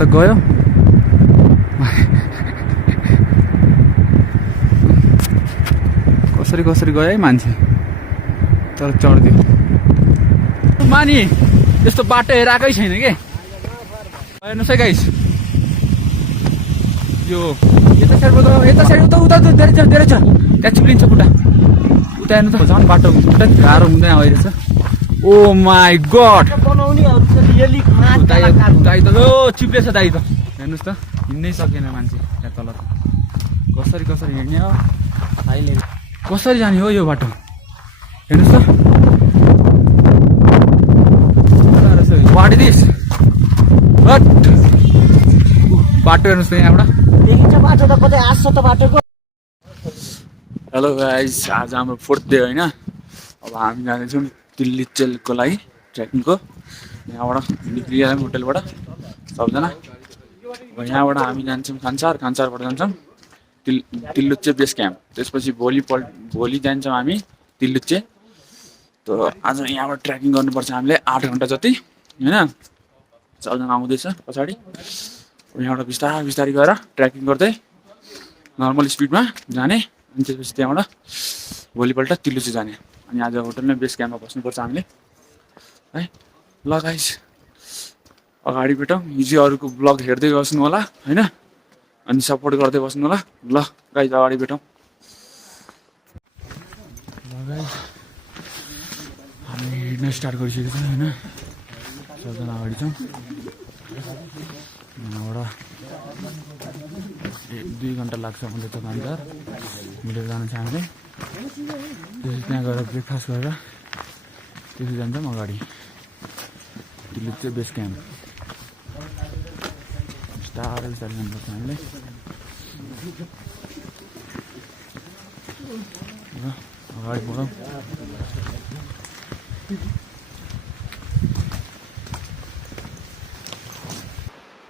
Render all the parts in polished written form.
त गयो कसरी कसरी गयो है मान्छे तर चढ्दियो मानी यस्तो बाटो हेराएकै छैन के हेर्नुहोस् है गाइस यो यता साइड उता धेरै छ त्यहाँ चिप्लिन्छ खुट्टा उता हेर्नु त झन् बाटो खुट्टा गाह्रो हुँदैन आइरहेछ ओ माई गड दाइ त चिप्लेछ दाइ त हेर्नुहोस् त हिँड्नै सकेन मान्छे त्यहाँ तल कसरी कसरी हिँड्ने हो कसरी जाने हो यो बाटो हेर्नुहोस् त वाट दिस बाटो हेर्नुहोस् त यहाँबाट देखिन्छ बाटो त कतै आछ त बाटोको हेलो गाइस आज हाम्रो 4th डे होइन अब हामी जाँदैछौँ दिल्ली चेलको लागि ट्रेकिङको यहाँबाट निक्लिहाल्यौँ होटलबाट सबजना अब यहाँबाट हामी जान्छौँ खानसारबाट जान्छौँ तिल्लुच्चे बेस क्याम्प त्यसपछि भोलि जान्छौँ हामी तिल्लुच्चे त आज यहाँबाट ट्रेकिङ गर्नुपर्छ हामीले 8 घन्टा जति होइन सबजना आउँदैछ पछाडि यहाँबाट बिस्तारै गएर ट्रेकिङ गर्दै नर्मल स्पिडमा जाने अनि त्यसपछि त्यहाँबाट भोलिपल्ट तिल्लुच्चे जाने अनि आज होटलमै बेस क्याम्पमा बस्नुपर्छ हामीले है ल गाइस अगाडि भेटौँ हिजो अरूको ब्लग हेर्दै बस्नु होला होइन अनि सपोर्ट गर्दै बस्नु होला ल गाइस अगाडि भेटौँ ल गाइस हामी हिँड्न स्टार्ट गरिसकेको छौँ होइन सबजना अगाडि छौँ यहाँबाट 1-2 घन्टा लाग्छ भने त खानसार मिलेर जानु छ हामीले त्यसपछि त्यहाँ गएर ब्रेकफास्ट गरेर त्यसपछि जान्छौँ अगाडि तिल्लुच्चे बेस क्याम्प बिस्तारै जानुपर्छ हामीले अगाडि बढौँ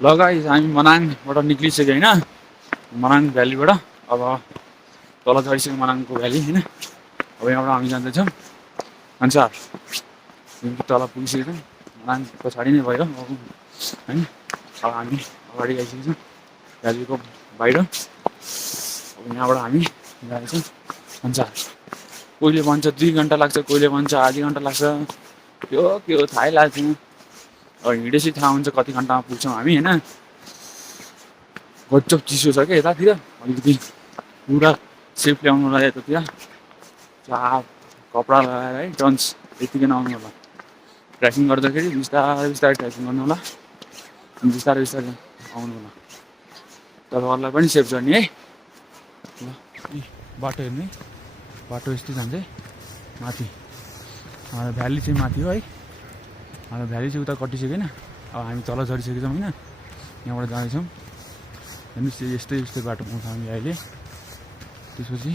ल गाइस हामी मनाङबाट निक्लिसक्यो होइन मनाङ भ्यालीबाट अब तल झरिसक्यो मनाङको भ्याली होइन अब यहाँबाट हामी जाँदैछौँ खानसार तल पुगिसकेको छौँ मनाङ पछाडि नै भयो होइन अब हामी अगाडि आइसकेको छौँ भ्यालीको बाहिर अब यहाँबाट हामी जाँदैछौँ खानसार कोहीले भन्छ 2 घन्टा लाग्छ कोहीले भन्छ आधी घन्टा लाग्छ के हो थाहै लाग्दैन अब हिँडेपछि थाहा हुन्छ कति घन्टामा पुग्छौँ हामी होइन गजब चिसो छ क्या यतातिर अलिकति पुरा सेफ ल्याउनु होला यतातिर कपडा लगाएर है टन्च यतिकै नआउनु होला ट्रेकिङ गर्दाखेरि बिस्तारै ट्रेकिङ गर्नु होला बिस्तारै आउनु होला तपाईँहरूलाई पनि सेफ गर्ने है ल बाटो हेर्नु है बाटो यस्तै जान्छ है माथि हाम्रो भ्याली चाहिँ माथि हो है हाम्रो भ्याली चाहिँ उता कटिसक्यो होइन अब हामी तल झरिसकेको छौँ होइन यहाँबाट जाँदैछौँ हेर्नुहोस् यस्तै बाटो पाउँछ हामी अहिले त्यसपछि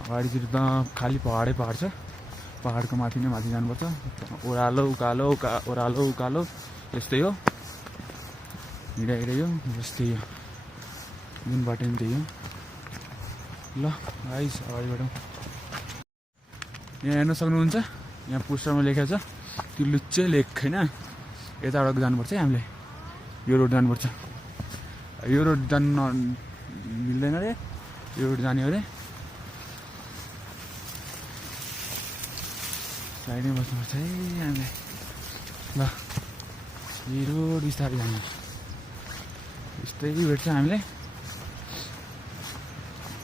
अगाडितिर त खालि पहाड छ पहाडको माथि नै माथि जानुपर्छ ओह्रालो उकालो यस्तै हो हिँडाइ हो जस्तै हो जुन बाटो पनि त्यही हो ल गाइस अगाडि बढौँ यहाँ हेर्न सक्नुहुन्छ यहाँ पोस्टरमा लेखेको छ तिल्लुच्चे लेक होइन यताबाट जानुपर्छ है हामीले यो रोड जानुपर्छ यो रोड जानु मिल्दैन अरे यो रोड जाने अरे साइडमै बस्नुपर्छ है हामीले ल यो रोड बिस्तारै जानु यस्तै भेट्छ हामीले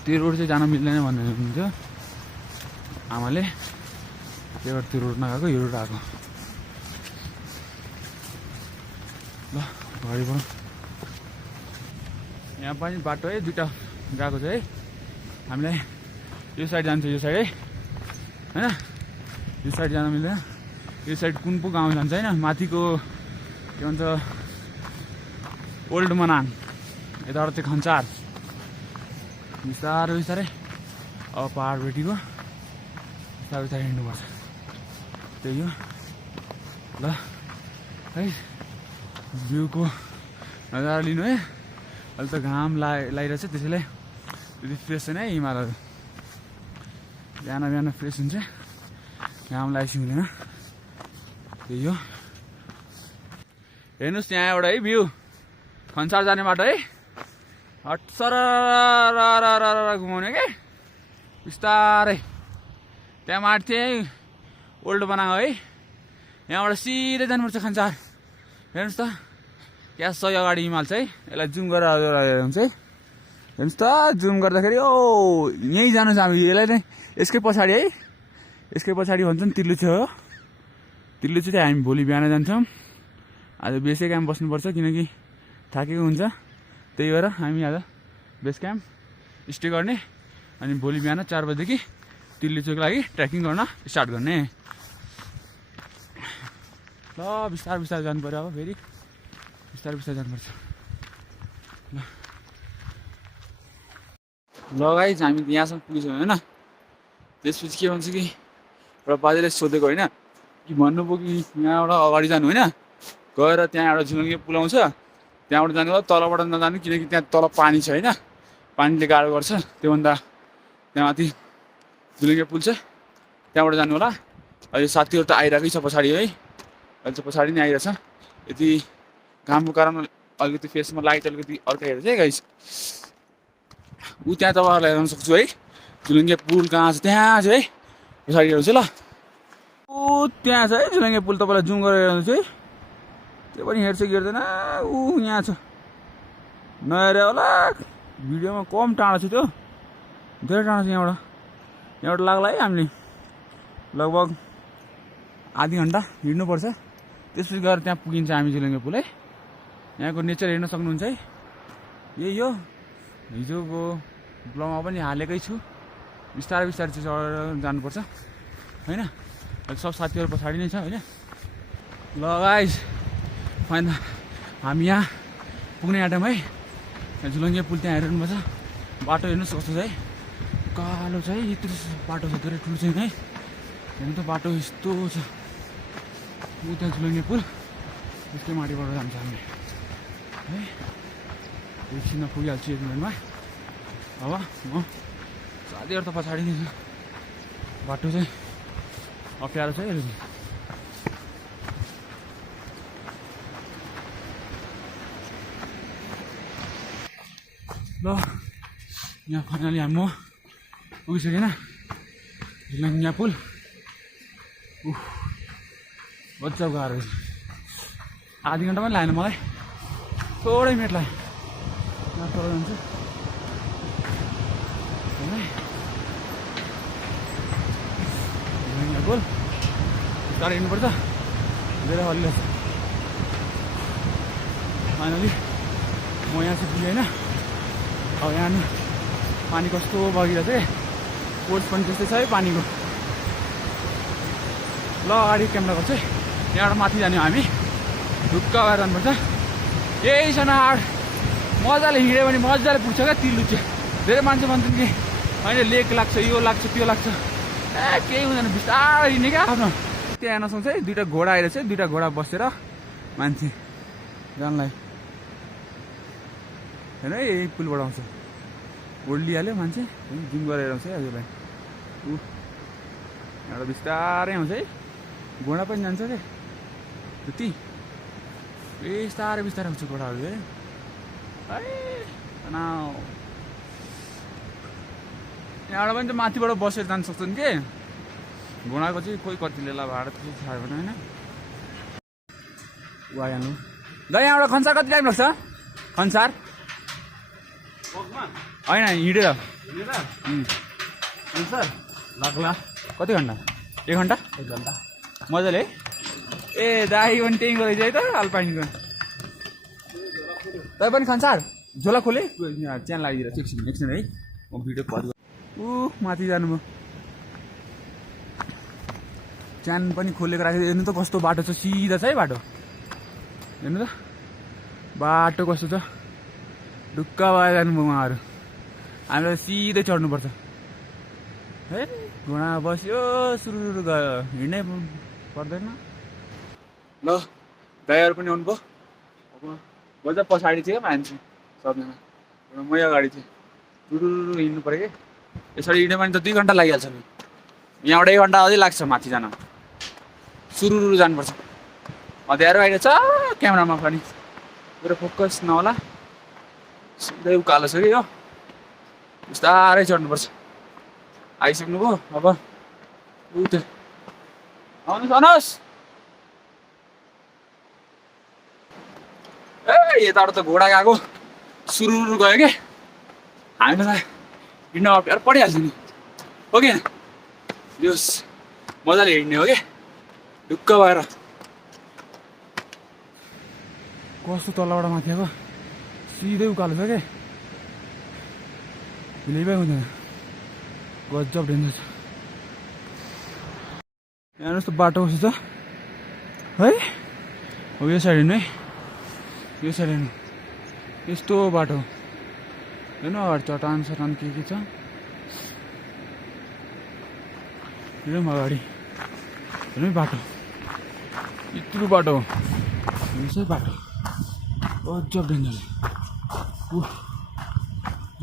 त्यो रोड चाहिँ जान मिल्दैन भन्ने हुन्थ्यो आमाले त्यही भएर त्यो रोड नगएको यो रोड आएको ल अगाडि बढौँ यहाँ पनि बाटो है 2टा गएको छ है हामीलाई यो साइड जान्छ यो साइड है होइन यो साइड जान मिल्दैन यो साइड कुन पो गाउँ जान्छ होइन माथिको के भन्छ ओल्ड मनाङ यताबाट चाहिँ खानसार बिस्तारै अब पहाड भेटीको बिस्तारै हिँड्नुपर्छ त्यही हो ल है भ्यूको नजारा लिनु है अहिले त घाम लागिरहेछ त्यसैले त्यति फ्रेस छैन है हिमालहरू बिहान फ्रेस हुन्छ घाम लागेपछि हुँदैन त्यही हो हेर्नुहोस् त्यहाँ एउटा है भ्यू खन्सार जाने बाटो है हट्सर घुमाउने के बिस्तारै त्यहाँ माथि चाहिँ ओल्ड बनाएको है यहाँबाट सिधै जानुपर्छ खन्सार हेर्नुहोस् त क्या सही अगाडि हिमाल छ है यसलाई जुम गरेर हेर्नुहुन्छ है हेर्नुहोस् त जुम गर्दाखेरि ओ यहीँ जानु छ हामी यसलाई नै यसकै पछाडि है यसकै पछाडि भन्छ नि तिर्लुचे हो तिर्लुचे चाहिँ हामी भोलि बिहान जान्छौँ आज बेसै क्याम्प बस्नुपर्छ किनकि थाकेको हुन्छ त्यही भएर हामी आज बेस क्याम्प स्टे गर्ने अनि भोलि बिहान 4 बजेदेखि तिर्लुचेको लागि ट्रेकिङ गर्न स्टार्ट गर्ने ल बिस्तारै बिस्तारै जानु पर्यो अब फेरि बिस्तारै बिस्तारै जानुपर्छ ल गाइस हामी यहाँसम्म पुगेछौँ होइन त्यसपछि के भन्छ कि एउटा बाजेले सोधेको होइन कि भन्नुभयो कि यहाँबाट अगाडि जानु होइन गएर त्यहाँ एउटा झुलुङ्गे पुल आउँछ त्यहाँबाट जानु होला तलबाट नजानु किनकि त्यहाँ तल पानी छ होइन पानीले गाह्रो गर्छ त्योभन्दा त्यहाँ माथि झुलुङ्गे पुल छ त्यहाँबाट जानु होला अहिले साथीहरू त आइरहेकै छ पछाडि है अहिले चाहिँ पछाडि नै आइरहेछ यति घामको कारण अलिकति फेसमा लाइट अलिकति अड्काइरहेको छ है गाइस ऊ त्यहाँ तपाईँहरूलाई हेर्न सक्छु है झुलुङ्गे पुल कहाँ छ त्यहाँ छ है पछाडि हेर्नुहोस् है ल ऊ त्यहाँ छ है झुलुङ्गे पुल तपाईँलाई जुम गरेर हेर्नुहोस् है त्यो पनि हेर्छ कि हेर्दैन ऊ यहाँ छ नहेरे होला भिडियोमा कम टाढो छ त्यो धेरै टाढो छ यहाँबाट लाग्ला है हामीले लगभग आधी घन्टा हिँड्नुपर्छ त्यसपछि गएर त्यहाँ पुगिन्छ हामी झुलुङ्गे पुल है यहाँको नेचर हेर्न सक्नुहुन्छ है यही हो हिजोको ब्लगमा पनि हालेकै छु बिस्तारै बिस्तारै चाहिँ चढेर जानुपर्छ होइन सब साथीहरू पछाडि नै छ होइन ल गाइस फाइन हामी यहाँ पुग्ने आँटामा है झुलुङ्गे पुल त्यहाँ हेर्नुपर्छ बाटो हेर्नुहोस् कस्तो छ है कालो छ है यत्रो बाटो छ धेरै ठुलो छैन है हेर्नु त बाटो यस्तो छ ऊ त्यहाँ झुलुङ्गे पुल त्यसकै माथिबाट जान्छ हामी है एकछिनमा पुगिहाल्छु 1 मिनटमा अब म साथीहरू त पछाडि नै छ बाटो चाहिँ अप्ठ्यारो छ है ल यहाँ फाइनली हामी म पुगिसकेन झुलुङ्गे पुल मजाको गाह्रो आधी घन्टा पनि लागेन मलाई थोरै मिनट लाग्यो यहाँ तल जान्छु झुलुङ्गे पुल बिस्तारै हिँड्नुपर्छ धेरै हल्लिलो छ फाइनली म यहाँ चाहिँ पुगेँ होइन अब यहाँ पानी कस्तो बगिरहेको छ कोर्स पनि त्यस्तै छ है पानीको ल अगाडि क्यामेरा गर्छु है यहाँबाट माथि जाने हामी ढुक्क भएर जानुपर्छ यही छ हाड मजाले हिँड्यो भने मजाले पुग्छ क्या तिर्लुचे धेरै मान्छे भन्छन् कि होइन लेक लाग्छ यो लाग्छ त्यो लाग्छ केही हुँदैन बिस्तारै हिँड्ने क्या आफ्नो त्यहाँ हेर्न सक्छ है 2टा घोडा आइरहेछ 2टा घोडा बसेर मान्छे जानलाई हेर है यही पुलबाट आउँछ ओर्लिहाल्यो मान्छे जुम गरेर आउँछ है हजुरलाई ऊ यहाँबाट बिस्तारै आउँछ है घोडा पनि जान्छ क्या त्यति बिस्तारै बिस्तारै आउँछ घोडाहरू है यहाँबाट पनि त माथिबाट बसेर जान सक्छन् के घोडाको चाहिँ कोही कति लेला भाडा त्यति थाहा भएन होइन आइहाल्नु ल यहाँबाट खन्सार कति टाइम लाग्छ खन्सार होइन हिँडेर लाग्ला कति घन्टा 1 घन्टा 1 घन्टा मजाले है ए दाई पनि त्यहीँ गरेछ है त आलपानीको तपाईँ पनि खन्सार झोला खोले च्यान लगाइदिएर एकछिन है म भिडियो पज माथि जानुभयो च्यान पनि खोलेको राखेको हेर्नु त कस्तो बाटो छ सिधा छ है बाटो हेर्नु त बाटो कस्तो छ ढुक्क भएर जानुभयो उहाँहरू हामीलाई सिधै चढ्नुपर्छ है घोडा बस्यो सुरु गयो हिँड्नै पर्दैन ल दाइहरू पनि आउनुभयो अब मजा पछाडि थियो मान्छे सबजना मै अगाडि थिएँ टुटुरु हिँड्नु पऱ्यो कि यसरी हिँड्यो भने त 2 घन्टा लागिहाल्छ नि यहाँबाट 1 घन्टा अझै लाग्छ माथि जान सुरु जानुपर्छ अँध्यारो आइरहेछ क्यामेरामा पनि मेरो फोकस नहोला सिधै उकालो छ कि यो बिस्तारै चढ्नुपर्छ आइसक्नुभयो अब ऊ त्यो आउनुहोस् ए यताबाट त घोडा गएको सुरु गयो कि हामीलाई हिँड्न अप्ठ्यारो परिहाल्छ नि हो कि जोस् मजाले हिँड्ने हो कि ढुक्क भएर कस्तो तलबाट माथि आएको सिधै उकालो छ क्या हिँडै हुँदैन गजब डेन्जर छ यहाँ हेर्नुहोस् त बाटो कस्तो छ है हो यो साइड हिँड्नु है यो साइड हेर्नु यस्तो बाटो हेर्नु अगाडि चट्टान सटान के छ हेरौँ अगाडि हेर्नु बाटो यत्रो बाटो यसै बाटो गजब डेन्जर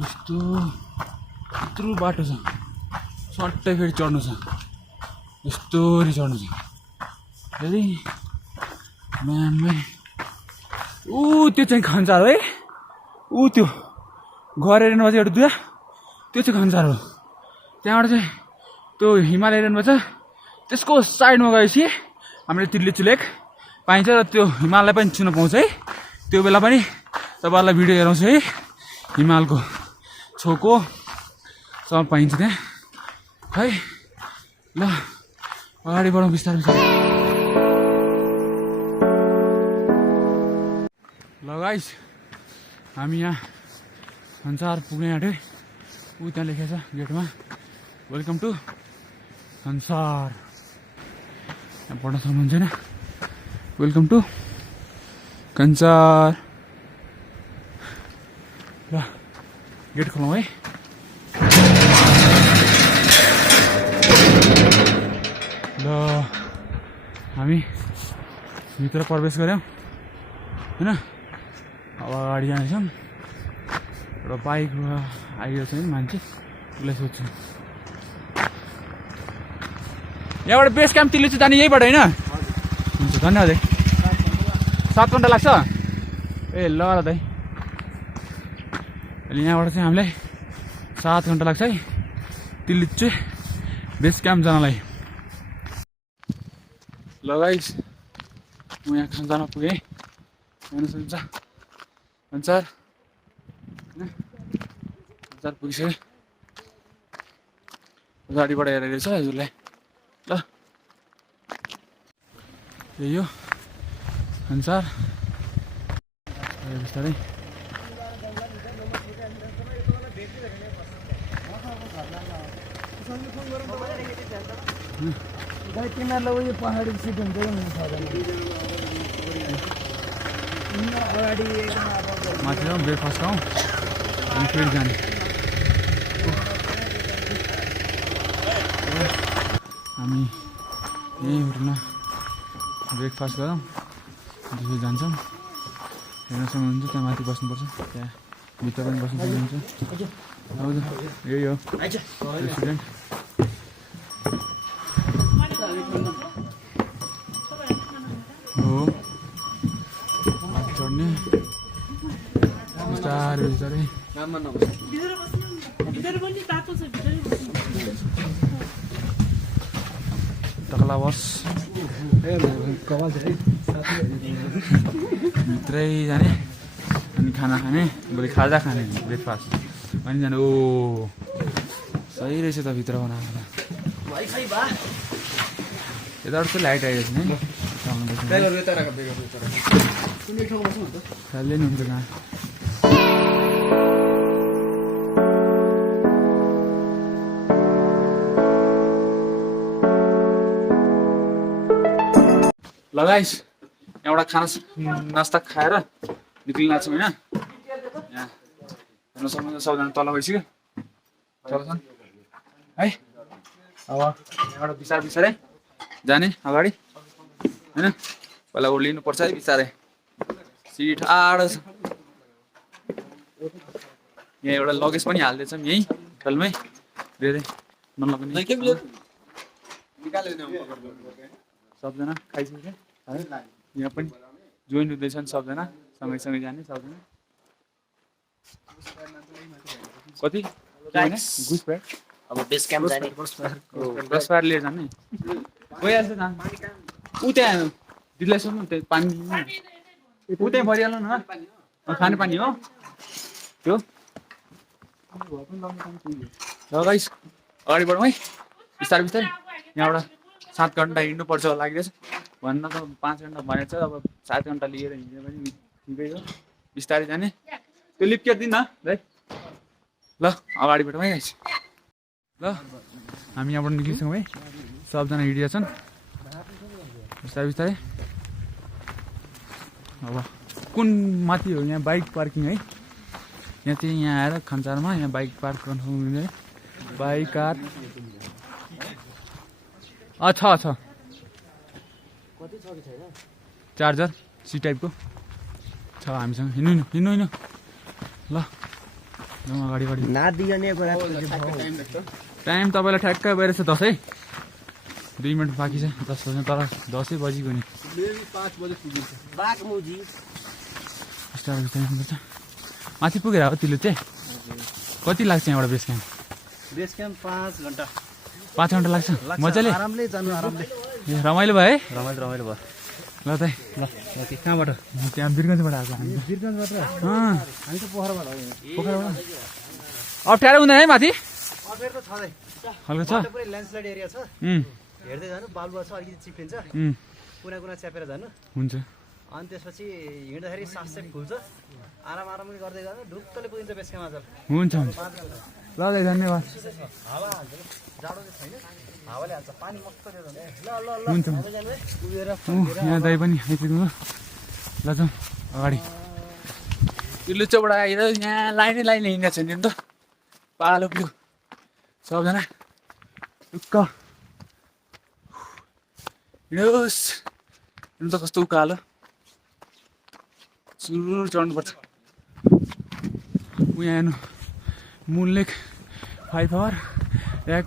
यस्तो यत्रो बाटो छ सट्टै फेरि चढ्नु छ यस्तोरी चढ्नु छ फेरि म्याममै ऊ त्यो चाहिँ खन्सार है ऊ त्यो घर एरियामा चाहिँ एउटा दुवा त्यो चाहिँ खन्सार हो त्यहाँबाट चाहिँ त्यो हिमालय एरियामा छ त्यसको साइडमा गएपछि हामीले तिर्लिचु लेक पाइन्छ र त्यो हिमालय पनि छुन पाउँछ है त्यो बेला पनि तपाईँहरूलाई भिडियो हेराउँछु है हिमालको छोको सब पाइन्छ त्यहाँ है ल अगाडि बढौँ बिस्तारै बिस्तारै ल गाइस हामी यहाँ खन्सार पुग्ने आँट्यो ऊ त्यहाँ लेखेको छ गेटमा वेलकम टु खन्सार यहाँ पढ्न सक्नुहुन्छ होइन वेलकम टु खन्सार ल गेट खोलौँ है ल हामी भित्र प्रवेश गऱ्यौँ होइन अब अगाडि जानेछौँ एउटा बाइक आइरहेको छ नि मान्छे उसलाई सोध्छु यहाँबाट बेस क्याम्प तिर्लिचु जाने यहीबाट होइन हुन्छ धन्यवाद है 7 घन्टा लाग्छ ए ल दाइ अहिले यहाँबाट चाहिँ हामीलाई 7 घन्टा लाग्छ है तिर्लिचु बेस क्याम्प जानलाई ल गाइस म यहाँ खन्सारमा पुगेँ हेर्नु सक्नुहुन्छ खन्सार खन्सार पुगिसक्यो गाडीबाट हेरेको रहेछ हजुरलाई ल यही हो खन्सार बिस्तारै तिमीहरूलाई उयो पहाडी सिट हुन्छ माथि जाउँ ब्रेकफास्ट खाउँ अनि फेरि जाने हामी यहीँ होटलमा ब्रेकफास्ट गरौँ त्यसपछि जान्छौँ हेर्न सक्नुहुन्छ त्यहाँ माथि बस्नुपर्छ त्यहाँ भित्र पनि बस्नु सक्नुहुन्छ हौदा यही हो रेस्टुरेन्ट हो माथि चढ्ने बिस्तारै बिस्तारै तकला बस भित्रै जाने अनि खाना खाने भोलि खाजा खाने ब्रेकफास्ट अनि जाने ओ सही रहेछ त भित्र बनाएर यताबाट चाहिँ लाइट आइरहेछ नि खालि नि हुन्छ कहाँ लगाइस यहाँबाट खाना नास्ता खाएर निक्लिन लाग्छौँ होइन यहाँ हेर्न सक्नुहुन्छ सबजना तल गइसक्यो तल छन् है अब यहाँबाट बिस्तारै जाने अगाडि होइन पहिला ओर्लिनुपर्छ है बिस्तारै सिट टाढो छ यहाँ एउटा लगेज पनि हालिदिएछौँ यहीँ होटलमै धेरै नलग्ने सबजना खाइसक्यो यहाँ पनि जोइन हुँदैछन् सबजना सँगै जाने सबजना कति घुसपेट अब बेस क्याम्प जाने दस बार लिएर जाने गइहाल्छ जानु ऊ त्यहाँ दिदीलाई सोध्नु त्यहाँ पानी ऊ त्यहाँ भरिहाल्नु न खाने पानी हो त्यो ल गाइस अगाडि बढौँ है बिस्तारै बिस्तारै यहाँबाट 7 घन्टा हिँड्नुपर्छ लागिरहेछ भन्न त 5 घन्टा भनेको छ अब 7 घन्टा लिएर हिँड्यो भने ठिकै हो बिस्तारै जाने त्यो लिप केयर दिन्न है ल अगाडि बढौँ है गाइस ल हामी यहाँबाट निक्लिन्छौँ है सबजना हिँडिरहेका छन् बिस्तारै बिस्तारै अब कुन माथि हो यहाँ बाइक पार्किङ है यहाँ चाहिँ यहाँ आएर खन्चारमा यहाँ बाइक पार्क गर्नु सक्नुहुन्छ बाइक कार छ चार्जर सी टाइपको छ हामीसँग हिँड्नु ल अगाडि टाइम तपाईँलाई ठ्याक्कै भएर छ 10 है 2 मिनट बाँकी छ 10 बज्नु तर 10 बजीको नि 5 बजे पुगिन्छ बिस्तारै माथि पुगेर हो तिलो चाहिँ कति लाग्छ यहाँबाट बेस क्याम्प 5 घन्टा लाग्छ मजाले आरामले जानु आरामले ए रमाइलो भयो है रमाइलो भयो ल त कहाँबाट त्यहाँ बिरगन्जबाट आएको हामी बिरगन्जबाट हामी त पोखराबाट अप्ठ्यारो हुँदैन है माथि अफेर त छँदै हल्का छ पुरै ल्यान्डस्लाइड एरिया छ हेर्दै जानु बालुवा छ अलिकति चिप्लिन्छ कुना च्यापेर जानु हुन्छ अनि त्यसपछि हिँड्दाखेरि सास चाहिँ फुल्छ आरामले गर्दै जानु ढुक्कले पुगिन्छ बेस क्याम्प आज हुन्छ ल धन्यवाद हावा हाल्छ जाडो चाहिँ छैन हावाले हाल्छ पानी मस्त दिएर ल हुन्छ उभिएर यहाँ दाइ पनि आइपुग्नु ल जाउँ अगाडि यो लुच्चोबाट आएर यहाँ लाइनै हिँडेको छ नि त पालो ब्लु सबजना ढुक्क हिँडोस् हिँड्नु त कस्तो उकालो सुरु चढ्नुपर्छ ऊ यहाँ हेर्नु मुन लेक 5 आवर यहाँ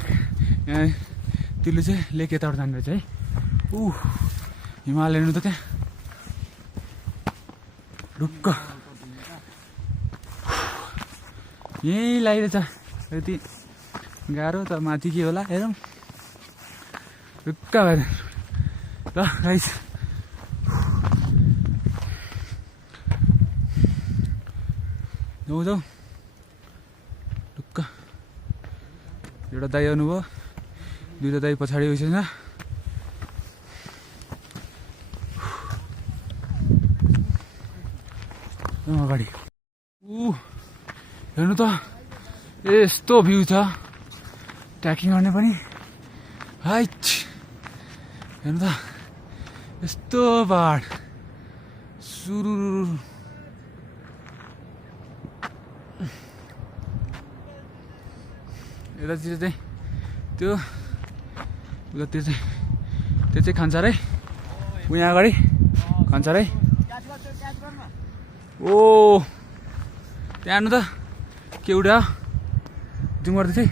तिलो चाहिँ लेक यताबाट जानु रहेछ है हिमाल हेर्नु त त्यहाँ ढुक्क यहीँ लागिरहेछ यति गाह्रो त माथि के होला हेरौँ ढुक्क भएर ल गाइस जाउँ ढुक्क एउटा दाइ आउनुभयो 2टा दाइ पछाडि गइसक्छ अगाडि हेर्नु त यस्तो भ्यू छ ट्र्याकिङ गर्ने पनि हाइट हेर्नु त यस्तो पहाड सुरुरु यतातिर चाहिँ त्यो उतातिर चाहिँ त्यो चाहिँ खान्छ है उहाँ अगाडि खान्छ है ओ त्यहाँ हेर्नु त के उड्यो जुम गर्दै थिएँ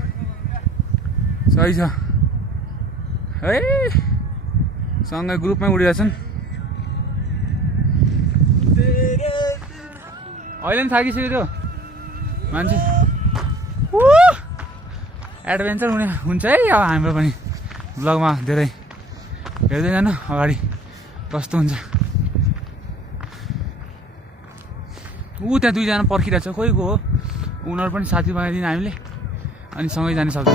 सही छ है सँगै ग्रुपमै उडिरहेछन् अहिले पनि थाकिसक्यो त्यो मान्छे एडभेन्चर हुन्छ है अब हाम्रो पनि ब्लगमा धेरै हेर्दै जानु अगाडि कस्तो हुन्छ त्यहाँ 2जना पर्खिरहेको छ खोइ को हो उनीहरू पनि साथी बनाइदिनु हामीले अनि सँगै जाने सक्छ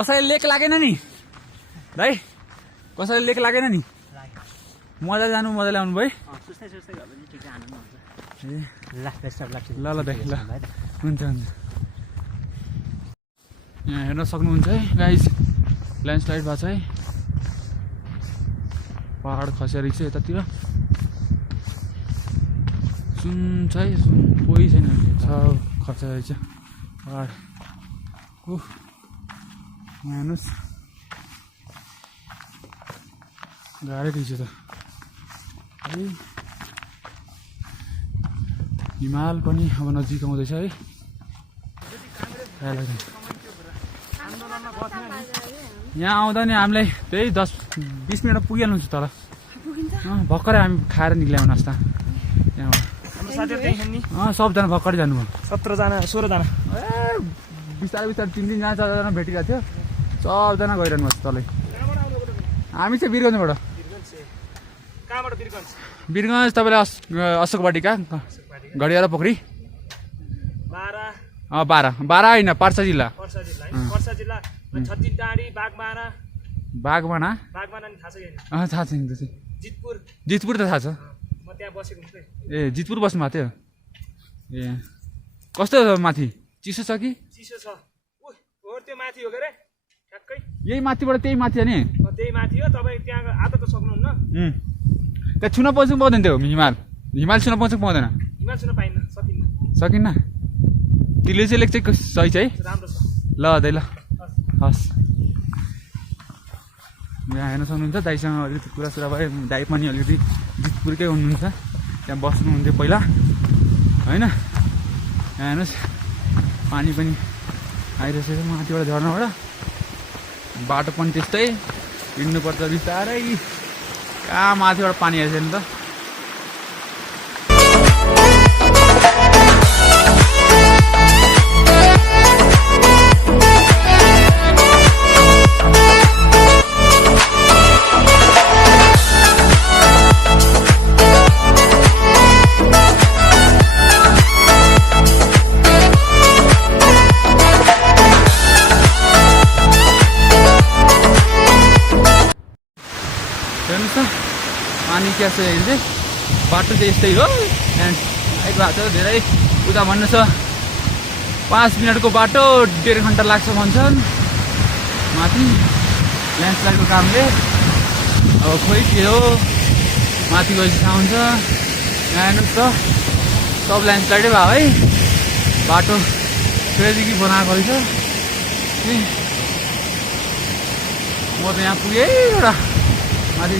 कसैले लेक लागेन नि भाइ कसैले लेक लागेन नि मजा जानु मजाले आउनु भयो सुस्तै सुस्तै गयो भने ठिकै आनन्द हुन्छ ए ल बेस्ट अफ लक ल ल दाइ ल हुन्छ हुन्छ यहाँ हेर्न सक्नुहुन्छ है गाइस ल्यान्डस्लाइड भएको छ है पहाड खसेर छ यतातिर सुन छ है सुन कोही छैन छ खसेर छ पहाड हेर्नुहोस् गाह्रै रहेछ त है हिमाल पनि अब नजिक आउँदैछ है यहाँ आउँदा नि हामीलाई त्यही 10-20 मिनट पुगिहाल्नुहुन्छ तल भर्खरै हामी खाएर निक्ल्याउँ नास्ता त्यहाँबाट सबजना भर्खरै जानुभयो 17-16 ए बिस्तारै बिस्तारै 3-3 जना 4 जना भेटिरहेको थियो सबजना गइरहनु भएको छ तलै हामी चाहिँ वीरगन्जबाट कहाँबाट वीरगन्ज तपाईँलाई अशोक वाटिका घडियाला पोखरी 12 होइन पर्सा जिल्ला बागमाना थाहा छैन त्यो चाहिँ जितपुर त थाहा छ ए जितपुर बस्नु भएको थियो ए कस्तो छ माथि चिसो छ कि चिसो छ त्यो माथि हो के रे ठ्याक्कै यही माथिबाट त्यही माथि छ नि त्यही माथि हो तपाईँ त्यहाँ आधा त सक्नुहुन्न त्यहाँ छुन पाउँछ पाउँदैन त्यो हिमाल छुन पाउँछ पाउँदैन हिमाल छुन पाइन्न सकिन्न त्यसले चाहिँ लेख्छ सही छ है राम्रो छ ल दाइ ल हस् यहाँ हेर्न सक्नुहुन्छ दाइसँग अलिकति कुरासुरा भयो दाइ पनि अलिकति जितपुरकै हुनुहुन्छ त्यहाँ बस्नुहुन्थ्यो पहिला होइन यहाँ हेर्नुहोस् पानी पनि आइरहेछ माथिबाट झर्नाबाट बाटो पनि त्यस्तै हिँड्नुपर्छ बिस्तारै कहाँ माथिबाट पानी आइरहेछ नि त हेर्नुहोस् त पानी क्या छ यहाँ चाहिँ बाटो चाहिँ यस्तै हो त्यहाँ आइक भएको छ धेरै उता भन्नु छ 5 मिनटको बाटो 1.5 घन्टा लाग्छ भन्छन् माथि ल्यान्डस्लाइडको कामले अब खोइ के हो माथि गएपछि थाहा हुन्छ यहाँ हेर्नुहोस् त सब ल्यान्डस्लाइडै भयो है बाटो फेरिदेखि बनाएको रहेछ म त यहाँ पुगेँ एउटा माथि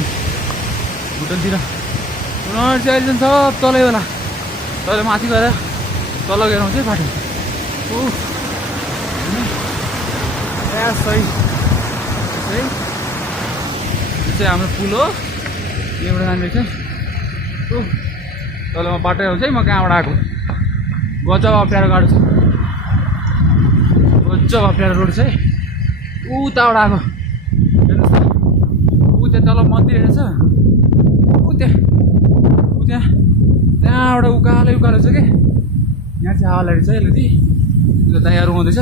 भुटनतिर उनीहरू चाहिँ अहिले सब तलै होला तल माथि गएर तल गएर आउँछ है बाटो सही है यो चाहिँ हाम्रो पुल हो यहाँबाट जाने रहेछ तलमा बाटो आउँछ है म कहाँबाट आएको गजब अप्ठ्यारो गाडो छ गजब अप्ठ्यारो रोड छ है उताबाट आएको हेर्नुहोस् त त्यहाँ तल मन्दिर रहेछ त्यहाँबाट उकालो छ कि यहाँ चाहिँ हावा लागेको छ अलिकति त्यो दाइहरू आउँदैछ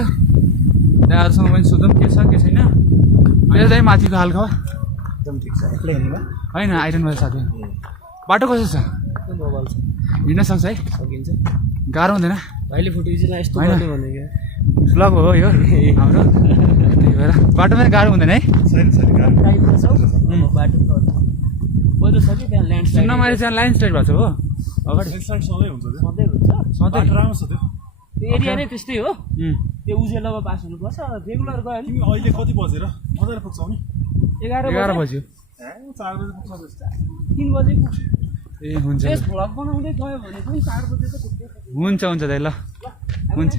दाइहरूसँग पनि सोधौँ के छ के छैन अहिले चाहिँ माथिको हालको एकदम ठिक छ एक्लै हिँड्नु होइन आइरहनु भयो साथी बाटो कस्तो छ हिँड्न सक्छ है सकिन्छ गाह्रो हुँदैन भाइले फोटो खिचेर यस्तो गर्ने भनेको भ्लग हो यो हाम्रो त्यही भएर बाटोमा गाह्रो हुँदैन है बाटो पहिलो छ कि त्यहाँ ल्यान्डस्लाइड सुन्नमा चाहिँ ल्यान्डस्लाइड भएको छ हो अगाडि सधैँ हुन्छ सधैँ राम्रो छ त्यो एरिया नै त्यस्तै हो त्यो उजेलोमा पास हुनुपर्छ रेगुलर गयो नि अहिले कति बजेर मजाले पुग्छौ नि 11 बज्यो 4 बजे पुग्छ 3 बजे पुग्छ ए हुन्छ त्यस भ्लग बनाउँदै गयो भने पनि 4 बजे त पुग्छ हुन्छ दाइ ल हुन्छ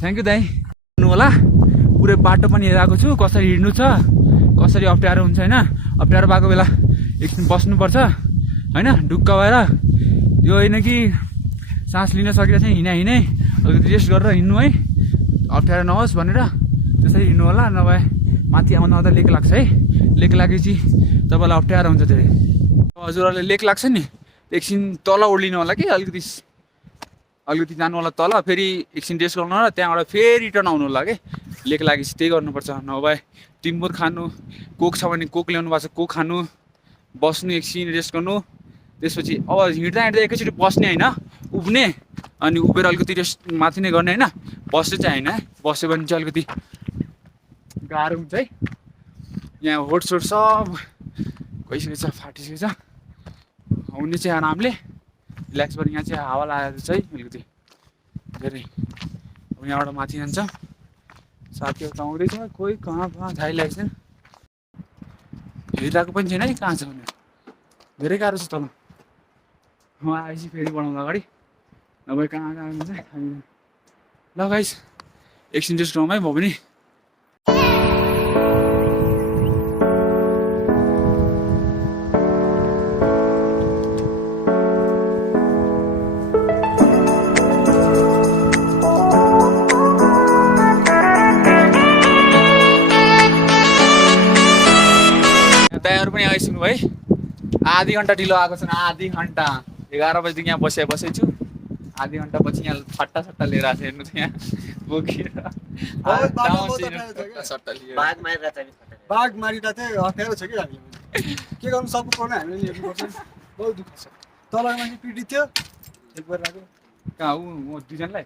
थ्याङ्क यू दाइ हिँड्नु होला पुरै बाटो पनि हेरेको छु कसरी हिँड्नु छ कसरी अप्ठ्यारो हुन्छ होइन अप्ठ्यारो भएको बेला एकछिन बस्नुपर्छ होइन ढुक्क भएर यो होइन कि सास लिन सकिरहेको छैन हिँडे अलिकति रेस्ट गरेर हिँड्नु है अप्ठ्यारो नहोस् भनेर त्यसरी हिँड्नु होला नभए माथि आउँदा लेक लाग्छ है लेक लागेपछि तपाईँलाई अप्ठ्यारो हुन्छ धेरै हजुरहरूले लेक लाग्छ नि एकछिन तल ओर्लिनु होला कि अलिकति जानु होला तल फेरि एकछिन रेस्ट गर्नु होला त्यहाँबाट फेरि रिटर्न आउनु होला कि लेक लागेपछि त्यही गर्नुपर्छ नभए टिम्बुर खानु कोक छ भने कोक ल्याउनु भएको छ कोक खानु बस्नु एकछिन रेस्ट गर्नु त्यसपछि अब हिँड्दा हिँड्दा एकैचोटि बस्ने होइन उभिने अनि उभिएर अलिकति रेस्ट माथि नै गर्ने होइन बस्ने चाहिँ होइन है बस्यो भने चाहिँ अलिकति गाह्रो हुन्छ है यहाँ होटसोट सब गइसकेको छ फाटिसकेको छ आउने चाहिँ आरामले रिल्याक्स गरेर यहाँ चाहिँ हावा लागेको छ है अलिकति धेरै अब यहाँबाट माथि जान्छ साथीहरू त आउँदैछ कोही कहाँ झाइरहेको छैन हेरिरहेको पनि छैन है कहाँ छ भने धेरै गाह्रो छ तल म आएपछि फेरि बढाउँदा अगाडि नभए कहाँ हुन्छ ल गाइस एकछिन रेस्ट गरौँ है म पनि दाइहरू पनि आइसक्नु है आधी घन्टा ढिलो आएको छैन आधी घन्टा 11 बजीदेखि यहाँ बसेछु आधी घन्टा पछि यहाँ फट्टा सट्टा लिएर आएको हेर्नु त यहाँ बोकेर बाघ मारिँदा चाहिँ अप्ठ्यारो छ कि हामी के गर्नु सबको पर्ने हामीले हेर्नुपर्छ बहुत दुःख छ तलको मान्छे पीडित थियो एक बार लाग्यो कहाँ ऊ म दुईजनालाई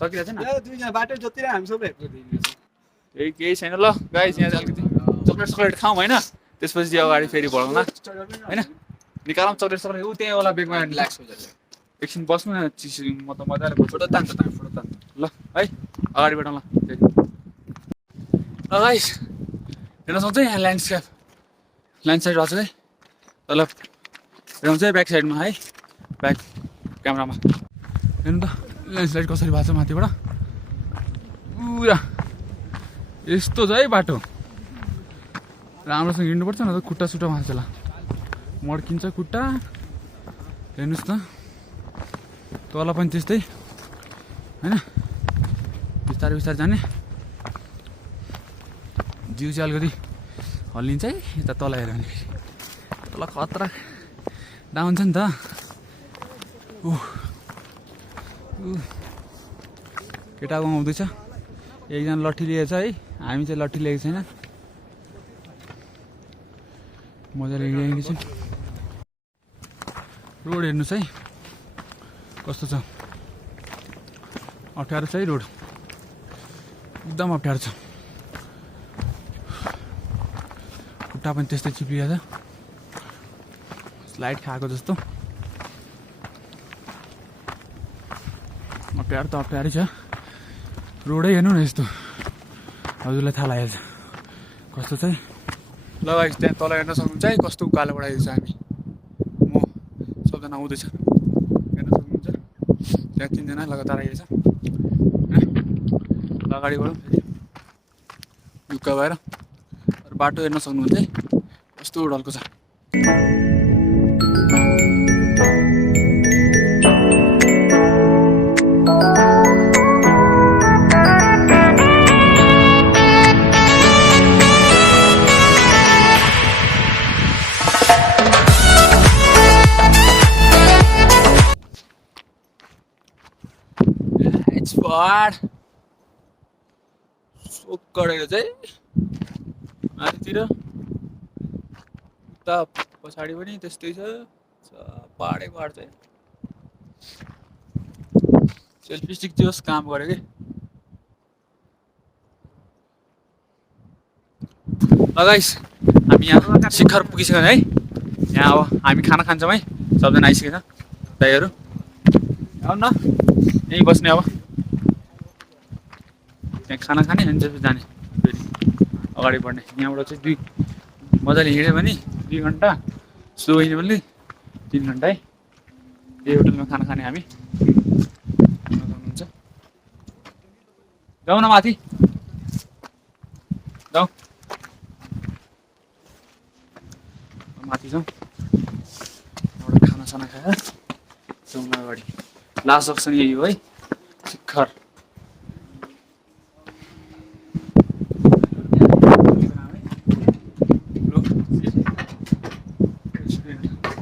सकिरहेको छैन दुईजना बाटो जोतिर हामी सबै त्यही केही छैन ल गाइस यहाँ चाहिँ अलिकति चक्लेट खाउँ होइन त्यसपछि अगाडि फेरि बढाउँला होइन निकालौँ चक्लेट ऊ त्यही होला बेगमा रिल्याक्स हुन्छ एकछिन बस्नु न चिसो म त मजाले फोटो तान्छ फोटो तान्छ ल है अगाडि बढाउँला फेरि ल गाइस हेर्न सक्छ यहाँ ल्यान्डस्केप ल्यान्ड साइड रहेछ है तल हेर्नुहुन्छ है ब्याक साइडमा है ब्याक क्यामेरामा हेर्नु त ल्यान्डस्लाइड कसरी भएको छ माथिबाट पुरा यस्तो छ है बाटो राम्रोसँग हिँड्नुपर्छ न त खुट्टा सुट्टा मान्छेलाई मड्किन्छ खुट्टा हेर्नुहोस् त तल पनि त्यस्तै होइन बिस्तारै बिस्तारै जाने जिउ चाहिँ अलिकति हल्लिन्छ है यता तल हेऱ्यो भने तल खतरा डाउन छ नि त केटाको आउँदैछ एकजना लट्ठी लिएछ है हामी चाहिँ लट्ठी लिएको छैन मजाले हिँडिरहेको छ रोड हेर्नुहोस् है कस्तो छ अप्ठ्यारो छ है रोड एकदम अप्ठ्यारो छ खुट्टा पनि त्यस्तै चिप्लिएको छ स्लाइड खाएको जस्तो अप्ठ्यारो त अप्ठ्यारै छ रोडै हेर्नु न यस्तो हजुरलाई थाहा लागेको छ कस्तो चाहिँ ल गाइस त्यहाँ तल हेर्न सक्नुहुन्छ है कस्तो उकालो बढाइदिएको छ हामी म सबजना आउँदैछ हेर्न सक्नुहुन्छ त्यहाँ तीनजना लगातार आइएको छ ल अगाडि बढौँ फेरि दुःख भएर बाटो हेर्न सक्नुहुन्छ है कस्तो डल्को छ सोक्कडेर चाहिँ माथितिर उता पछाडि पनि त्यस्तै छ पहाडै पहाड चाहिँ सेल्फी स्टिक चाहिँ होस् काम गऱ्यो कि ल गाइस हामी यहाँ शिखर पुगिसक्यौँ है यहाँ अब हामी खाना खान्छौँ है सबजना आइसकेको छ दाइहरू आउनु न यहीँ बस्ने अब त्यहाँ खाना खाने अनि त्यसपछि जाने फेरि अगाडि बढ्ने यहाँबाट चाहिँ मजाले हिँड्यो भने 2 घन्टा स्लो हिँड्यो भने 3 घन्टा है यही होटलमा खाना खाने हामी सक्नुहुन्छ जाउँ न माथि जाउँ माथि जाउँ एउटा खानासाना खाएर जाउँ न अगाडि लास्ट अप्सन यही हो है शिखर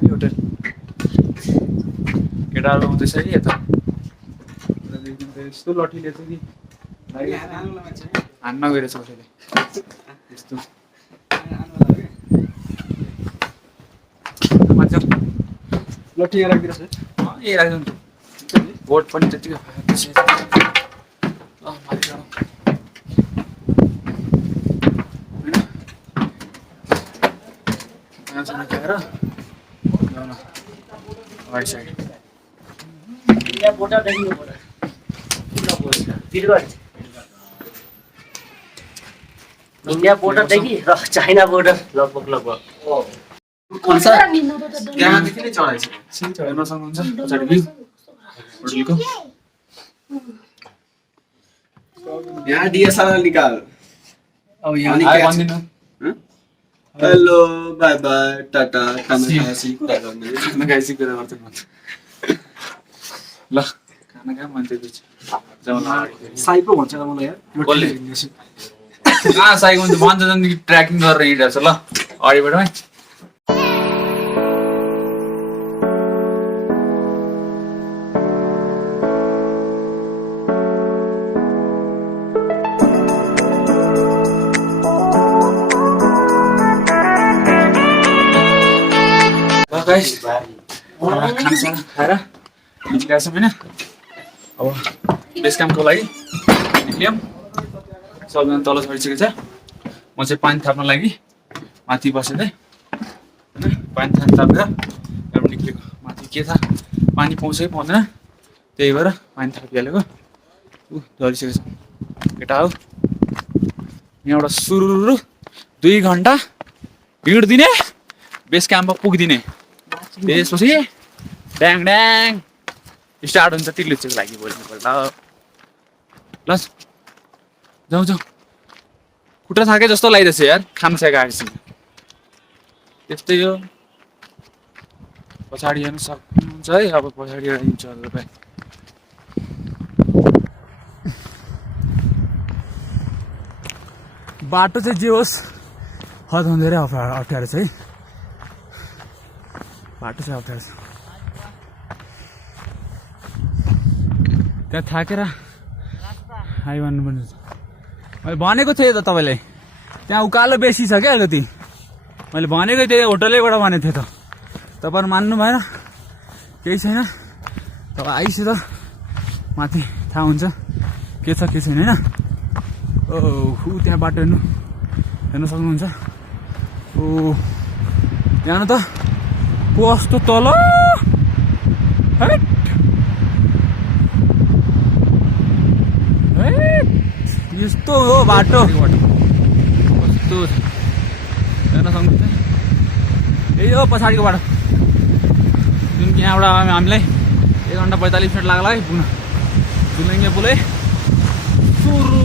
होटल केटाहरू आउँदैछ है यता यस्तो लट्ठीले चाहिँ हान्न गइरहेछ कसैले यस्तो ल ठिक राखिदिनुहोस् है ए राख्नु बोट पनि त्यतिकै माथि जाउँ होइन खाएर जाउँ न राइट साइड इंडिया बॉर्डर देखिए बॉर्डर इंडिया बॉर्डर देखिए चाइना बॉर्डर लगभग लगभग त्यहाँदेखि नै चढाइछ हेर्न सक्नुहुन्छ पछाडि भ्यू होटलको यहाँ डीएसएलआर निकाल अब यहाँ भनिदिनु हेलो बाई बाई टाटा खाना खाएपछि कुरा गर्ने खाना खाएपछि कुरा गर्छ भन्छ ल खाना खा मान्छे जाउँ ल साई पो भन्छ मलाई यार कसले? कहाँ साइको भन्छ भन्छ झन् ट्र्याकिङ गरेर हिँडिरहेको छ ल अगाडिबाट है गाइस खानासाना खाएर निस्किरहेको छौँ होइन अब बेस क्याम्पको लागि निक्ल्यौँ सबजना तल झरिसकेको छ म चाहिँ पानी थाप्न लागि माथि बसेर होइन पानी थापेर एउटा निक्लेको माथि के थाहा पानी पाउँछ कि पाउँदैन त्यही भएर पानी थापिहालेको झरिसकेको छ केटा हो यहाँबाट सुरु 2 घन्टा हिँड दिने बेस क्याम्पमा पुगिदिने त्यसपछि ड्याङ ड्याङ स्टार्ट हुन्छ तिर्लुच्चेको लागि भोलिपल्ट ल जाउँ जाउँ खुट्टा थाके जस्तो लागिरहेछ यार खाना सकेपछि त्यस्तै हो पछाडि हेर्नु सक्नुहुन्छ है अब पछाडि हिँड्छ तपाईँ बाटो चाहिँ जे होस् हदभन्दा धेरै अप्ठ्यारो छ है बाटो चाहिँ अप्ठ्यारो छ त्यहाँ थाकेर आइमान्नु पर्ने छ मैले भनेको थिएँ त तपाईँलाई त्यहाँ उकालो बेसी छ क्या अलिकति मैले भनेको थिएँ होटलैबाट भनेको थिएँ त तपाईँहरू मान्नु भएन केही छैन तपाईँ आइसु त माथि थाहा हुन्छ के छ के छैन होइन ऊ त्यहाँ बाटो हेर्नु सक्नुहुन्छ ओ त्यहाँ त कस्तो तल यस्तो हो बाटो कस्तो हेर्न सक्नुहुन्छ यही हो पछाडिको बाटो जुन कि यहाँबाट हामीलाई 1 घन्टा 45 मिनट लाग्ला है पुग्न झुलेङ्गे पुलै सुरु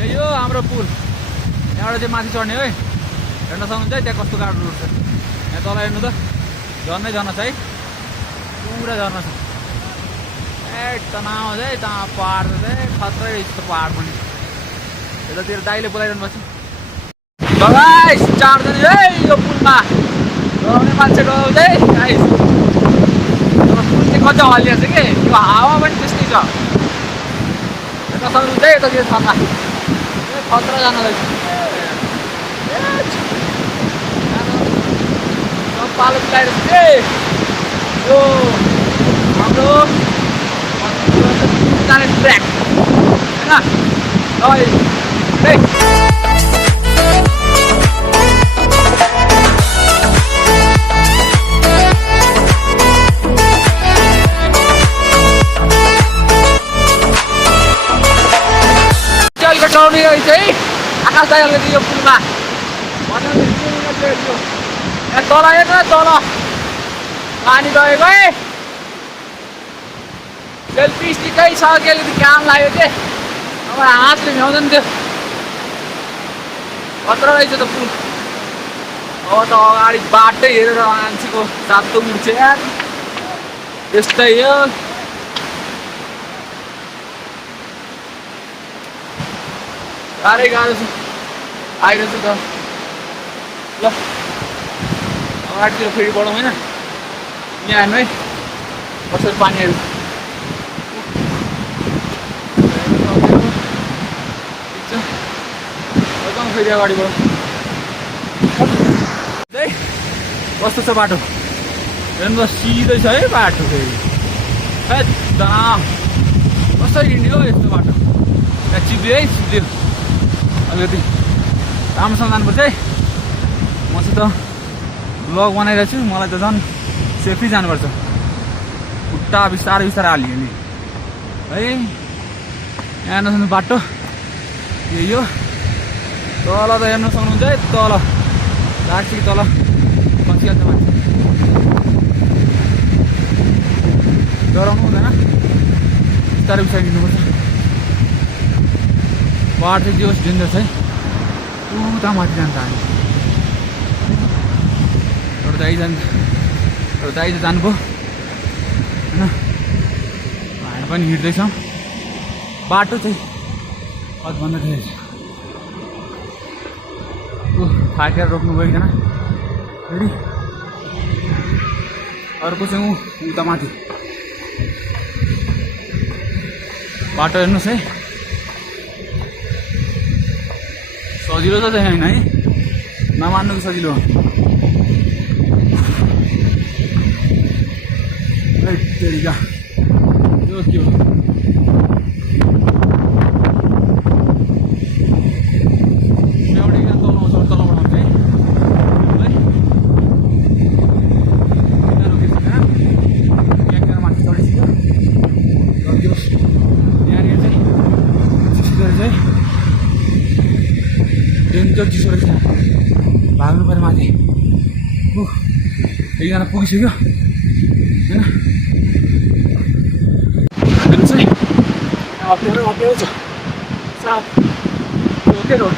यही हो हाम्रो पुल यहाँबाट चाहिँ माथि चढ्ने है हेर्न सक्नुहुन्छ है त्यहाँ कस्तो गाडो रोड छ यहाँ तल हेर्नु त झर्नै झर्ना छ है पुरा झर्ना छ तनाव है तहाँ पहाड चाहिँ खत्रै यस्तो पहाड पनि यतातिर दाइले बोलाइरहनु भएको छ गाइस चारजना है यो पुलमा डराउने मान्छेको चाहिँ गाइस पुल चाहिँ कति हल्लिएको छ कि यो हावा पनि त्यस्तै छ यता सक्नुहुन्छ है यतातिर छर्ना खतरा जाँदैछ पालो मिलाइरहेको छ यो हाम्रो जाने ट्र्याक होइन कटाउने चाहिँ आकाश दाइले यो पुलमा यहाँ तल हेर्नु तल पानी गएको है सेल्फी स्टिकै छ कि अलिकति काम लाग्यो कि अब हातले भ्याउँदैन थियो खतरा रहेछ त पुल अब त अगाडि बाटै हेरेर मान्छेको सातो उठ्छ यार त्यस्तै हो गाह्रै छ आइरहेछ त ल अगाडितिर फेरि बढौँ होइन यहाँ हेर्नु है कसरी पानीहरू फेरि अगाडि बढौँ कस्तो छ बाटो हेर्नु त सिधै छ है बाटो फेरि कसरी हिँड्यो हौ यस्तो बाटो त्यहाँ चिप्लियो है चिप्लियो अलिकति राम्रोसँग जानुपर्छ है म चाहिँ त ब्लग बनाइरहेको छु मलाई त झन् सेफली जानुपर्छ खुट्टा बिस्तारै बिस्तारै हालियो नि है यहाँ नसक्नु बाटो यही हो तल त हेर्न सक्नुहुन्छ है तल राखी तल बसिहाल्छ मान्छे डराउनु हुँदैन बिस्तारै बिस्तारै हिँड्नुपर्छ बाटो चाहिँ जे होस् डेन्जर छ है उता माथि जान्छ हामी एउटा दाइ त जानुभयो होइन हामी पनि हिँड्दैछौँ बाटो चाहिँ अझभन्दा धेरै छ थाकेर रोक्नु गइकन फेरि अर्को चाहिँ उता माथि बाटो हेर्नुहोस् है सजिलो त छैन है नमान्नु कि सजिलो तरिका यो के हो डेन्जर चिसो रहेछ भाग्नु पऱ्यो माथि एकजना पुगिसक्यो होइन हेर्नुहोस् है अप्ठ्यारो छ साफ ओके रोड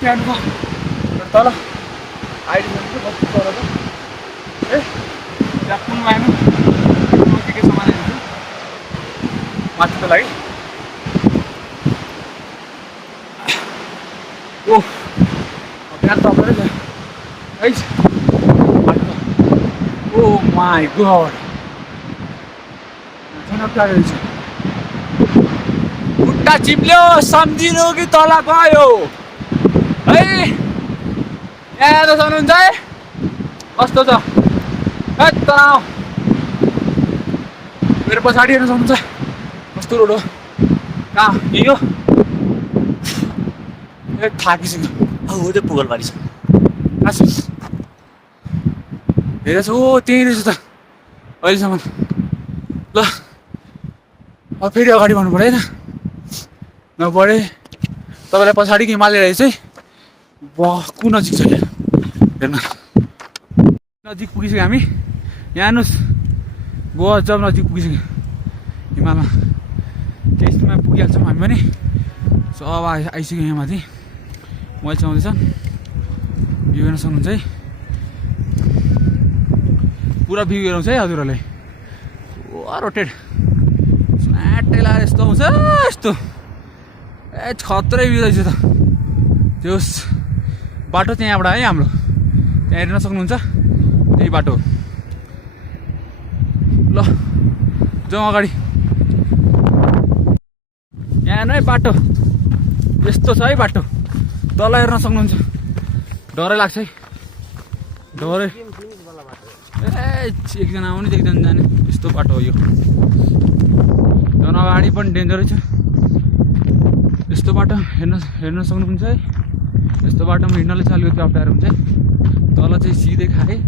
त्यहाँको तल आइडिनु तल त है त्यहाँ पुलमा आएन के सामान आइदिन्छु माथिको लागि ओह त्यहाँ तपाईँले है ओ माई गॉड खुट्टा चिप्ल्यो सम्झिनु कि तल गयो है यहाँ त सक्नुहुन्छ है कस्तो छ है तल मेरो पछाडि हेर्न सक्नुहुन्छ कस्तो रोड हो कहाँ यही हो ए थाकिसक्यो हो त्यो पुगलबारी छ हेरेछ ओ त्यही रहेछ त अहिलेसम्म ल अब फेरि अगाडि बढ्नु पऱ्यो होइन नबढे तपाईँलाई पछाडि हिमालय रहेछ है बक्कु नजिक छ यहाँ हेर्न नजिक पुगिसक्यो हामी यहाँ हेर्नुहोस् गजब नजिक पुगिसक्यो हिमालमा त्यसमा पुगिहाल्छौँ हामी पनि सब आइसक्यो यहाँ माथि मैले चाउँदैछ भ्यू हेर्न सक्नुहुन्छ है पुरा भ्यू हेराउँछ है हजुरहरूले रोटेड स्मार्टै लगाएर यस्तो आउँछ यस्तो ए खत्रै भ्यू रहेछ त त्यो बाटो चाहिँ यहाँबाट है हाम्रो त्यहाँ हेर्न सक्नुहुन्छ त्यही बाटो ल जाउँ अगाडि यहाँ हेर्नु है बाटो यस्तो छ है बाटो तल हेर्न सक्नुहुन्छ डरै लाग्छ है डरै ए एकजना आउने एकजना जाने यस्तो बाटो हो यो झन् अगाडि पनि डेन्जरै छ यस्तो बाटो हेर्न सक्नुहुन्छ है यस्तो बाटोमा हिँड्नलाई चाहिँ अलिकति अप्ठ्यारो हुन्छ है तल चाहिँ सिधै खाएँ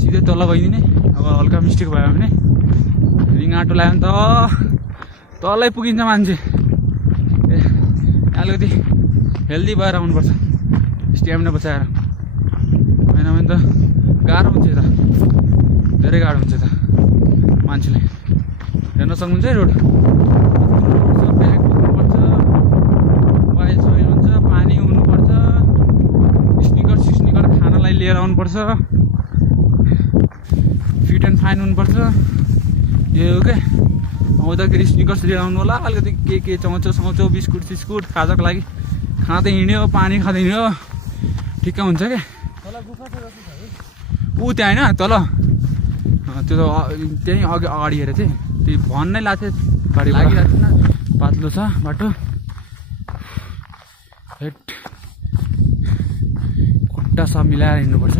सिधै तल गइदिने अब हल्का मिस्टेक भयो भने रिङ आटो लाग्यो भने त तलै पुगिन्छ मान्छे ए अलिकति हेल्दी भएर आउनुपर्छ स्ट्यामिना बचाएर होइन भने त गाह्रो हुन्छ यता धेरै गाह्रो हुन्छ यता मान्छेले हेर्न सक्नुहुन्छ है रोड ब्याग बोक्नुपर्छ मोबाइल सोइल हुन्छ पानी हुनुपर्छ स्निकर खानालाई लिएर आउनुपर्छ फिट एन्ड फाइन हुनुपर्छ यो हो क्या आउँदाखेरि स्निकर्स लिएर आउनु होला अलिकति के चाउँछौ बिस्कुट सिस्कुट खाजाको लागि खाँदै हिँड्यो पानी खाँदै हिँड्यो ठिक्क हुन्छ क्या ऊ त्यहाँ होइन तल त्यो त त्यहीँ अगाडि हेरेको थिएँ त्यो भन्नै लाग्थ्यो गाडी लागिरहेको थिएन पातलो छ बाटो हेट खुट्टा सब मिलाएर हिँड्नुपर्छ।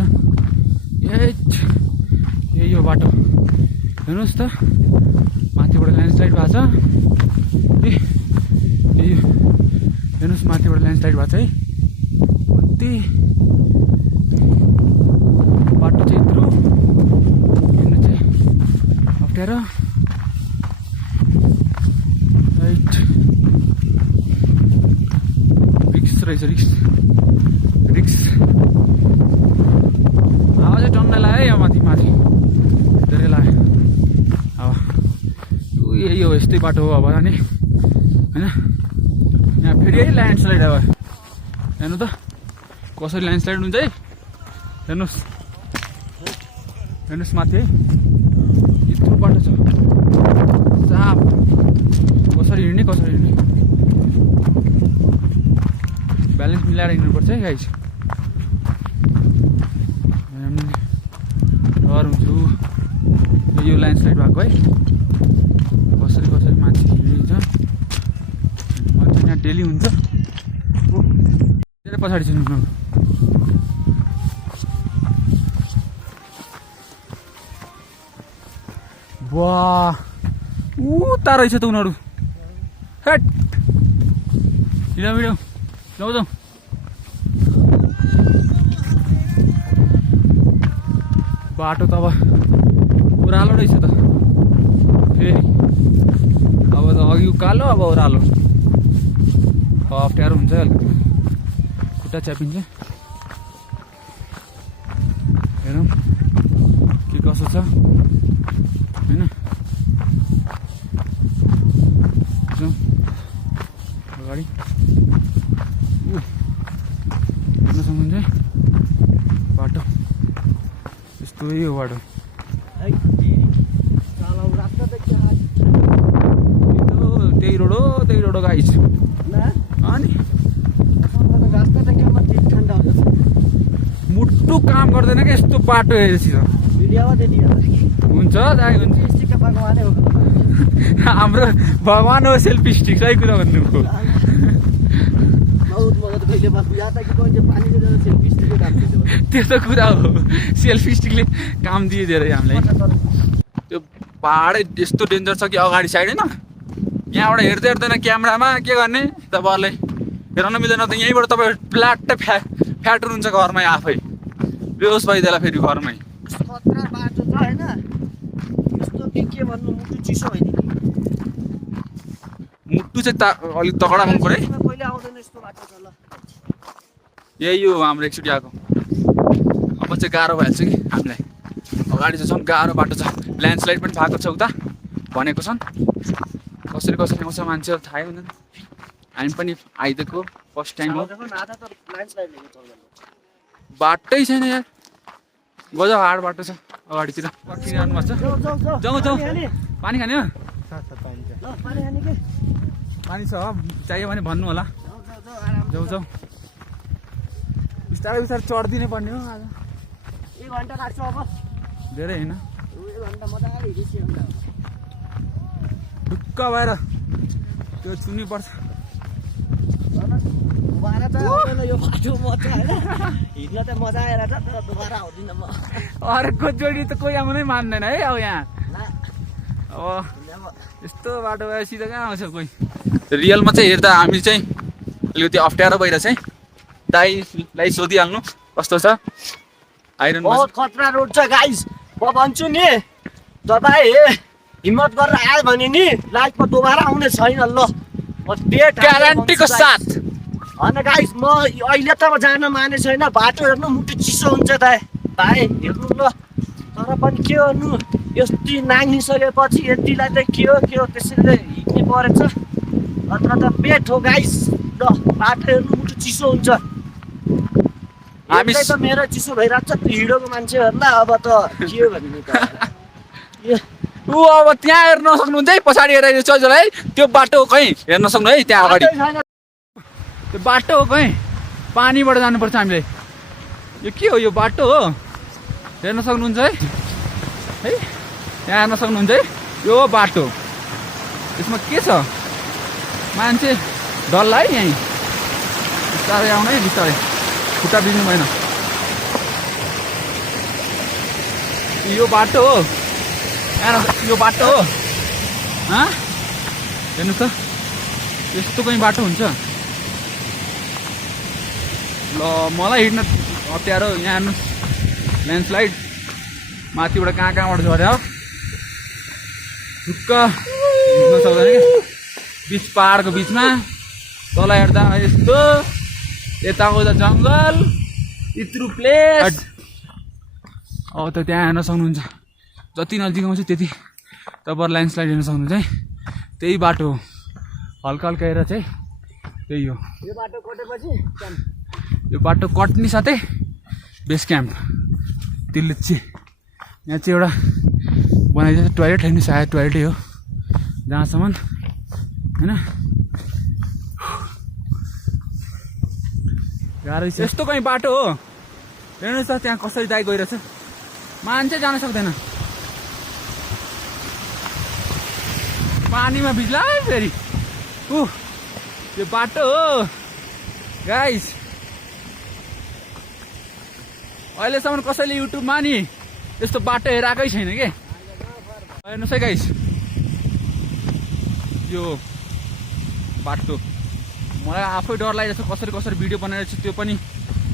यही हो बाटो। हेर्नुहोस् त माथिबाट ल्यान्डस्लाइड भएको छ। हेर्नुहोस् माथिबाट ल्यान्डस्लाइड भएको छ है। कति बाटो चाहिँ यत्रो हिँड्नु चाहिँ अप्ठ्यारो। रिक्स रहेछ रिक्स। हावा चाहिँ टन्नै लाग्यो यहाँ माथि धेरै लाग्यो। अब यही हो यस्तै बाटो हो अब अनि होइन। यहाँ फेरि है ल्यान्डस्लाइड अब हेर्नु त कसरी ल्यान्डस्लाइड हुन्छ है। हेर्नुहोस् माथि है यत्रो बाटो छ। साप कसरी हिँड्ने ब्यालेन्स मिलाएर हिँड्नुपर्छ है गाइस। डर हुन्छु यो ल्यान्डस्लाइड भएको है। कसरी मान्छे हिँडिन्छ। मान्छे यहाँ डेली हुन्छ। धेरै पछाडि छिर्नु। वाह उता रहेछ त उनीहरू। हेट भिडियो जाउँ बाटो त अब ओह्रालो रहेछ त फेरि। अब त अघि उकालो अब ओह्रालो अप्ठ्यारो हुन्छ अलिकति खुट्टा च्यापिन्छ। हेरौँ के कसो छ होइन। अगाडि हेर्न सक्नुहुन्छ बाटो यस्तै हो बाटो। त्यही रोड हो गाइस। अनि मुटु काम गर्दैन क्या यस्तो बाटो हेरेपछि त। हुन्छ हाम्रो भगवान हो सेल्फी स्टिक। सही कुरा भन्नुभयो। त्यस्तो कुरा हो सेल्फी स्टिकले काम दिए धेरै हामीलाई। त्यो पहाडै यस्तो डेन्जर छ कि अगाडि साइड होइन। यहाँबाट हेर्दैन क्यामेरामा के गर्ने तपाईँहरूले हेर्न मिल्दैन त। यहीँबाट तपाईँ प्लाट्टै फ्याट्नुहुन्छ घरमै आफै बेहोस भइदिएला फेरि घरमै। मुटु चाहिँ अलिक तगडा हुनु पर्यो है। यही हो हाम्रो एकचोटि आएको। अब चाहिँ गाह्रो भइहाल्छ कि हामीलाई। अगाडि चाहिँ झन् गाह्रो बाटो छ। ल्यान्डस्लाइड पनि भएको छ उता भनेको छन्। कसरी आउँछ मान्छेहरू थाहै हुँदैन। हामी पनि आइदिएको फर्स्ट टाइम हो। बाटै छैन यार। गजब हार्ड बाटो छ अगाडितिर। पर्खिरहनुपर्छ। जाउँ पानी खाने हो। पानी छ चाहियो भने भन्नु होला। जाउँ बिस्तारै चढिदिनै पर्ने हो। आज 1 घन्टा लाग्छ अब। धेरै होइन 1 घन्टा मजाले हिँड्छ। ढुक्क भएर त्यो चुन्नुपर्छ। यो बाटो मजा होइन हिँड्न त मजा आएर छ तर दोबारा आउँदिनँ म। अर्को जोडी त कोही आउनै मान्दैन है अब यहाँ। अब यस्तो बाटो भएपछि त कहाँ आउँछ कोही। रियलमा चाहिँ हेर्दा हामी चाहिँ अलिकति अप्ठ्यारो भइरहेछ है। दाइलाई सोधिहाल्नु कस्तो छ। आइरन बहुत खतरा रोड छ गाइस। म भन्छु नि तपाईँ हिम्मत गरेर आयो भने नि लाइफमा दोबारा आउने छैन ल। ग्यारेन्टीको साथ। होइन गाइस म अहिले त जान माने छैन। बाटो हेर्नु मुटु चिसो हुन्छ भाइ हेर्नु ल। तर पनि के गर्नु यति नाङ्गिसकेपछि यतिलाई त के हो त्यसैले हिँड्ने परेछ। अत्र त पेट हो गाइस ल। बाटो हेर्नु मुटु चिसो हुन्छ। हामी त मेरो चिसो भइरहेको छ हिँडेको मान्छेहरूलाई। अब त के हो भन्ने त ऊ अब त्यहाँ हेर्न सक्नुहुन्छ है। पछाडि हेरेर चल्छ है त्यो बाटो कहीँ हेर्न सक्नु है। त्यहाँ अगाडि त्यो बाटो हो कहीँ पानीबाट जानुपर्छ हामीले। यो के हो यो बाटो हो हेर्न सक्नुहुन्छ है। यहाँ हेर्न सक्नुहुन्छ है यो बाटो। यसमा के छ मान्छे डल्ला है। यहीँ बिस्तारै आउनु है बिस्तारै खुट्टा बिग्नु भएन। यो बाटो हो यो बाटो हो हेर्नु त यस्तो कहीँ बाटो हुन्छ ल मलाई हिँड्न अप्ठ्यारो यहाँ हेर्नुहोस् ल्यान्डस्लाइड माथिबाट कहाँबाट झऱ्यो ढुक्क हिँड्न सक्दैन क्या बिच पहाडको बिचमा तल हेर्दा यस्तो यताको त जङ्गल इत्रु प्लेस अब त त्यहाँ हेर्न सक्नुहुन्छ जति नजिक आउँछ त्यति तपाईँहरू ल्यान्डस्लाइड हेर्न सक्नुहुन्छ है त्यही बाटो हो हल्का हल्का हेरेर चाहिँ त्यही हो यो बाटो कटेपछि यो बाटो कट्ने साथै बेस क्याम्प तिल्लिच्ची यहाँ चाहिँ एउटा बनाइदिएको छ टोइलेट हेर्नु सायद टोइलेटै हो जहाँसम्म होइन गाह्रो छ यस्तो कहीँ बाटो हो हेर्नुहोस् त त्यहाँ कसरी दाइ गइरहेछ मान्छे जान सक्दैन पानीमा भिज्ला फेरि यो बाटो हो गाइस अहिलेसम्म कसैले युट्युबमा नि यस्तो बाटो हेराएकै छैन के हेर्नुहोस् है गाइस यो बाटो मलाई आफै डर लागिरहेछ कसरी कसरी भिडियो बनाइरहेको छु त्यो पनि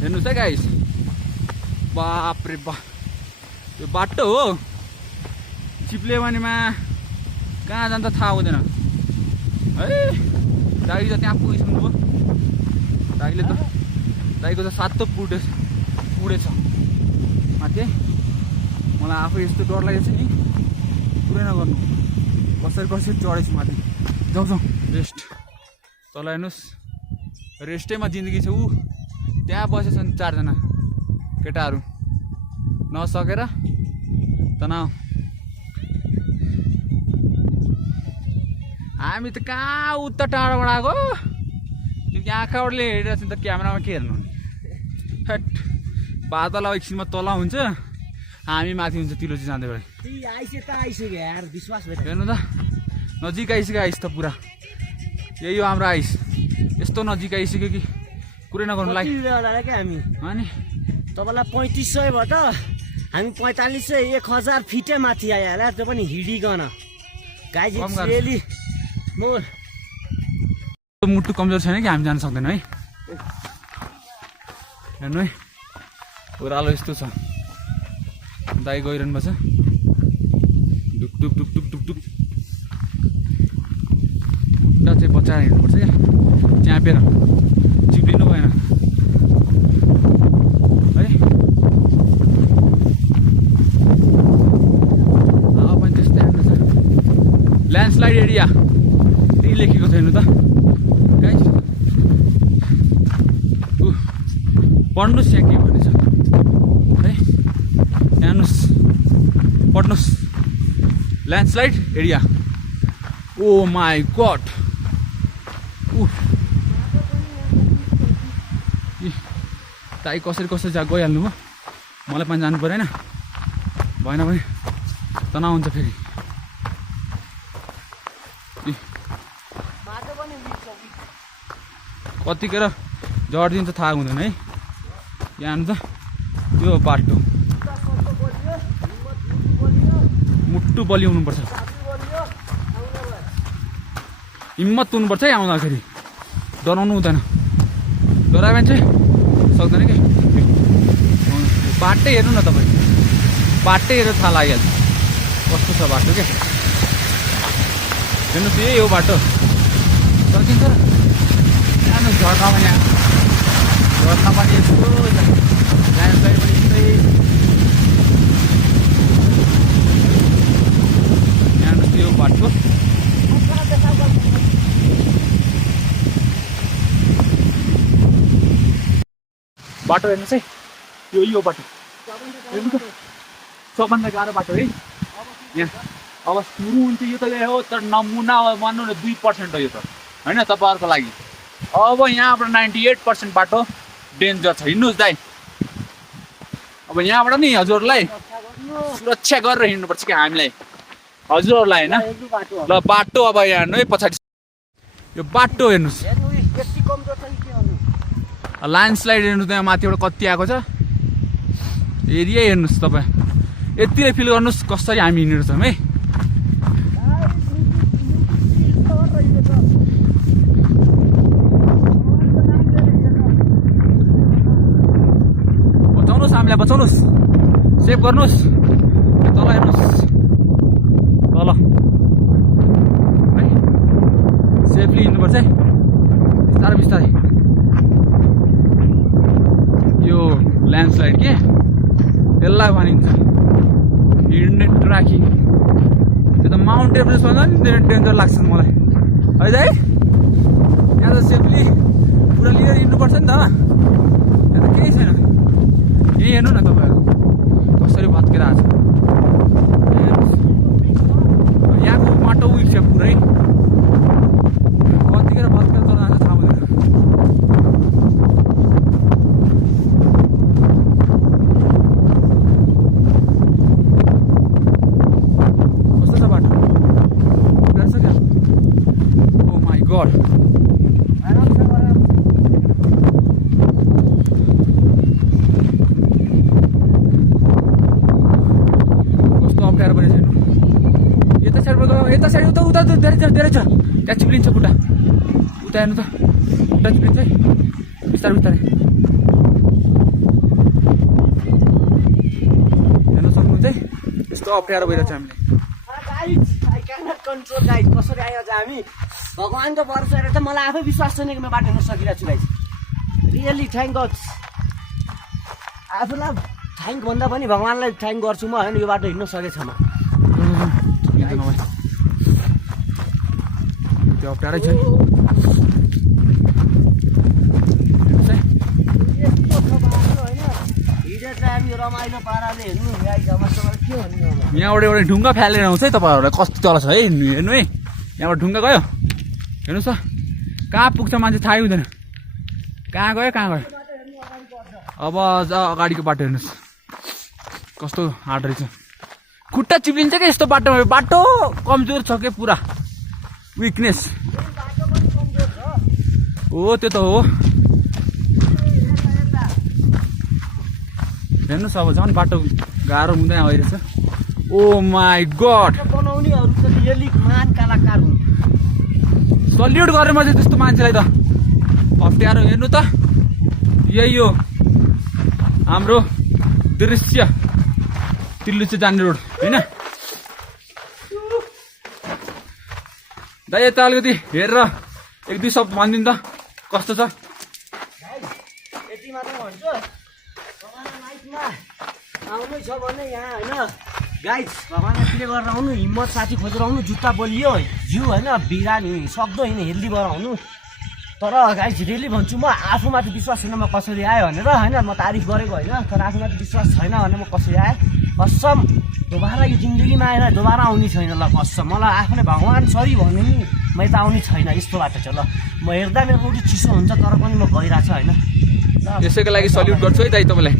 हेर्नुहोस् है गाइस बाप रे बाप यो बाटो हो चिप्लेवानीमा कहाँ जान्छ थाहा हुँदैन है दाइ त त्यहाँ पुगिसक्नु भयो दाइले त दाइको त सातो पुडेछ माथि मलाई आफै यस्तो डर लागेको छ नि पुरै नगर्नु कसरी कसरी चढेछु माथि जाउँ रेस्ट तल हेर्नुहोस् रेस्टैमा जिन्दगी छ त्यहाँ बसेछन् 4 जना केटाहरू नसकेर तनाउ हामी त कहाँ उता टाढाबाट आएको त्यो आँखाहरूले हेरेर चाहिँ त क्यामेरामा के हेर्नु हट बादल अब एकछिनमा तल हुन्छ हामी माथि हुन्छ तिलोजी जाँदै गए हेर्नु त नजिक आइसक्यो आइस त पुरा यही हो हाम्रो आइस यस्तो नजिक आइसक्यो कि कुरै नगर्नुलाई हामी अनि तपाईँलाई 3500बाट हामी 4500 1000 फिटै माथि आइहाल्यो त्यो पनि हिँडिकन गाइज रियली मोर मुटु कमजोर छैन कि हामी जान सक्दैन है हेर्नु है ओह्रालो यस्तो छ दाइ गइरहनु भएको छ ढुक ढुक ढुक ढुक ढुक ढुक खुट्टा चाहिँ बचाएर हिँड्नुपर्छ क्या च्यापेर चिप्लिनु भएन है पनि त्यस्तै हेर्नु छ ल्यान्डस्लाइड एरिया त्यही लेखेको छ हेर्नु त गाइस पढ्नुहोस् यहाँ के भनेछ है हेर्नुहोस् पढ्नुहोस् landslide area oh my god ताई कसरी कसरी गइहाल्नु भयो मलाई पनि जानु परेन भएन भने तनाउ हुन्छ फेरि कतिखेर झर्दिन्छ थाहा हुँदैन है यहाँ त त्यो बाटो मुट्टु बलियो हुनुपर्छ हिम्मत हुनुपर्छ है आउँदाखेरि डराउनु हुँदैन डरायो भने चाहिँ सक्दैन कि बाटै हेर्नु न तपाईँ बाटै हेरेर थाहा लागिहाल्छ कस्तो छ बाटो के हेर्नुहोस् यही हो बाटो सकिन्छ र हेर्नुहोस् झर्नामा यहाँ झर्ना पनि यस्तो ल्यान्डस्लाइड पनि यस्तै हेर्नुहोस् यो बाटो बाटो हेर्नुहोस् है यो बाटो हेर्नु त सबभन्दा गाह्रो बाटो है यहाँ अब सुरु हुन्छ यो त हो तर नमुना मान्नु न 2% हो यो त होइन तपाईँहरूको लागि अब यहाँबाट 98% बाटो डेन्जर छ हिँड्नुहोस् दाइ अब यहाँबाट नि हजुरहरूलाई सुरक्षा गरेर हिँड्नुपर्छ कि हामीलाई हजुरहरूलाई होइन ल बाटो अब यहाँ हेर्नु है पछाडि यो बाटो हेर्नुहोस् ल्यान्डस्लाइड हेर्नु त्यहाँ माथिबाट कति आएको छ एरिया हेर्नुहोस् तपाईँ यतिले फिल गर्नुहोस् कसरी हामी हिँडेर छौँ है। बचाउनुहोस् हामीलाई, बचाउनुहोस्, सेभ गर्नुहोस्। तल हेर्नुहोस्, तल है, सेफली हिँड्नुपर्छ है, बिस्तारै बिस्तारै। यो ल्यान्डस्लाइड के यसलाई भनिन्छ हिँड्ने ट्र्याकिङ। त्यो त माउन्ट एभरेस्ट भन्दा नि डेन्जर लाग्छ मलाई है दाइ। यहाँ त सेफली पुरा लिएर हिँड्नुपर्छ नि त, यहाँ त केही छैन। यही हेर्नु न तपाईँहरू कसरी भत्केर आएको छ। यहाँको बाटो उयो छ पुरै, कतिखेर भत्केर तर जान्छ थाहा हुँदैन। कस्तो छ बाटो, छ क्या? ओ माई गड, अप्ठ्यारो पनि छैन। यता साइडमा गयो, यता साइड उता उता धेरै छ, धेरै छ। त्यहाँ चिप्लिन्छ खुट्टा, उता हेर्नु त, खुट्टा चिप्लिन्छ है, बिस्तारै बिस्तारै हेर्न सक्नुहुन्छ है। यस्तो अप्ठ्यारो भइरहेको छ हामीले। कन्ट्रोल गाइड कसरी आयो आज हामी भगवानको भरोसा हेरेर त मलाई आफै विश्वास छैन कि म बाटो हिँड्न सकिरहेको छु गाइज। रियली थ्याङ्क गड, आफूलाई थ्याङ्क भन्दा पनि भगवान्लाई थ्याङ्क गर्छु म होइन यो बाटो हिँड्न सकेछ म। त्यो अप्ठ्यारै छ। रमाइलो पाराले हेर्नु के भन्नु। यहाँबाट एउटा ढुङ्गा फ्यालेर आउँछ है तपाईँहरूलाई, कस्तो तल छ है हेर्नु है। यहाँबाट ढुङ्गा गयो, हेर्नुहोस् त कहाँ पुग्छ मान्छे थाहै हुँदैन, कहाँ गयो कहाँ गयो। अब अगाडिको बाटो हेर्नुहोस् कस्तो हार्ड रहेछ, खुट्टा चिप्लिन्छ क्या यस्तो बाटोमा। बाटो कमजोर छ क्या पुरा, विकनेस हो त्यो त हो। हेर्नुहोस् अब झन् बाटो गाह्रो हुँदै आइरहेछ। ओ माई गड, बनाउनेहरू त रियली महान कलाकार हुन्। सल्युट गरेँ मैले त्यस्तो मान्छेलाई त। अप्ठ्यारो हेर्नु त, यही हो हाम्रो दृश्य तिल्लुचे जाने रोड होइन दाइ। यता अलिकति हेरेर एक दुई शब्द भनिदिनु त कस्तो छ। यति मात्र भन्छु, आउनै छ भने यहाँ होइन गाइज भगवान्लाई प्ले गरेर आउनु, हिम्मत साथी खोजेर आउनु, जुत्ता बलियो जिउ होइन बिरामी सक्दो होइन हेल्दी भएर आउनु। तर गाइज रियली भन्छु म आफूमाथि विश्वास छैन म कसरी आयो भनेर होइन, म तारिफ गरेको होइन, तर आफूमाथि विश्वास छैन भने म कसरी आएँ कसम। दोबारा यो जिन्दगीमा आएर दोबारा आउने छैन ल कसम। मलाई आफूले भगवान् सरी भन्नु नि म यता आउने छैन यस्तो बाटो छ ल। म हेर्दा मेरो रोटी चिसो हुन्छ तर पनि म गइरहेको छु होइन। यसैको लागि सल्युट गर्छु है दाइ तपाईँलाई।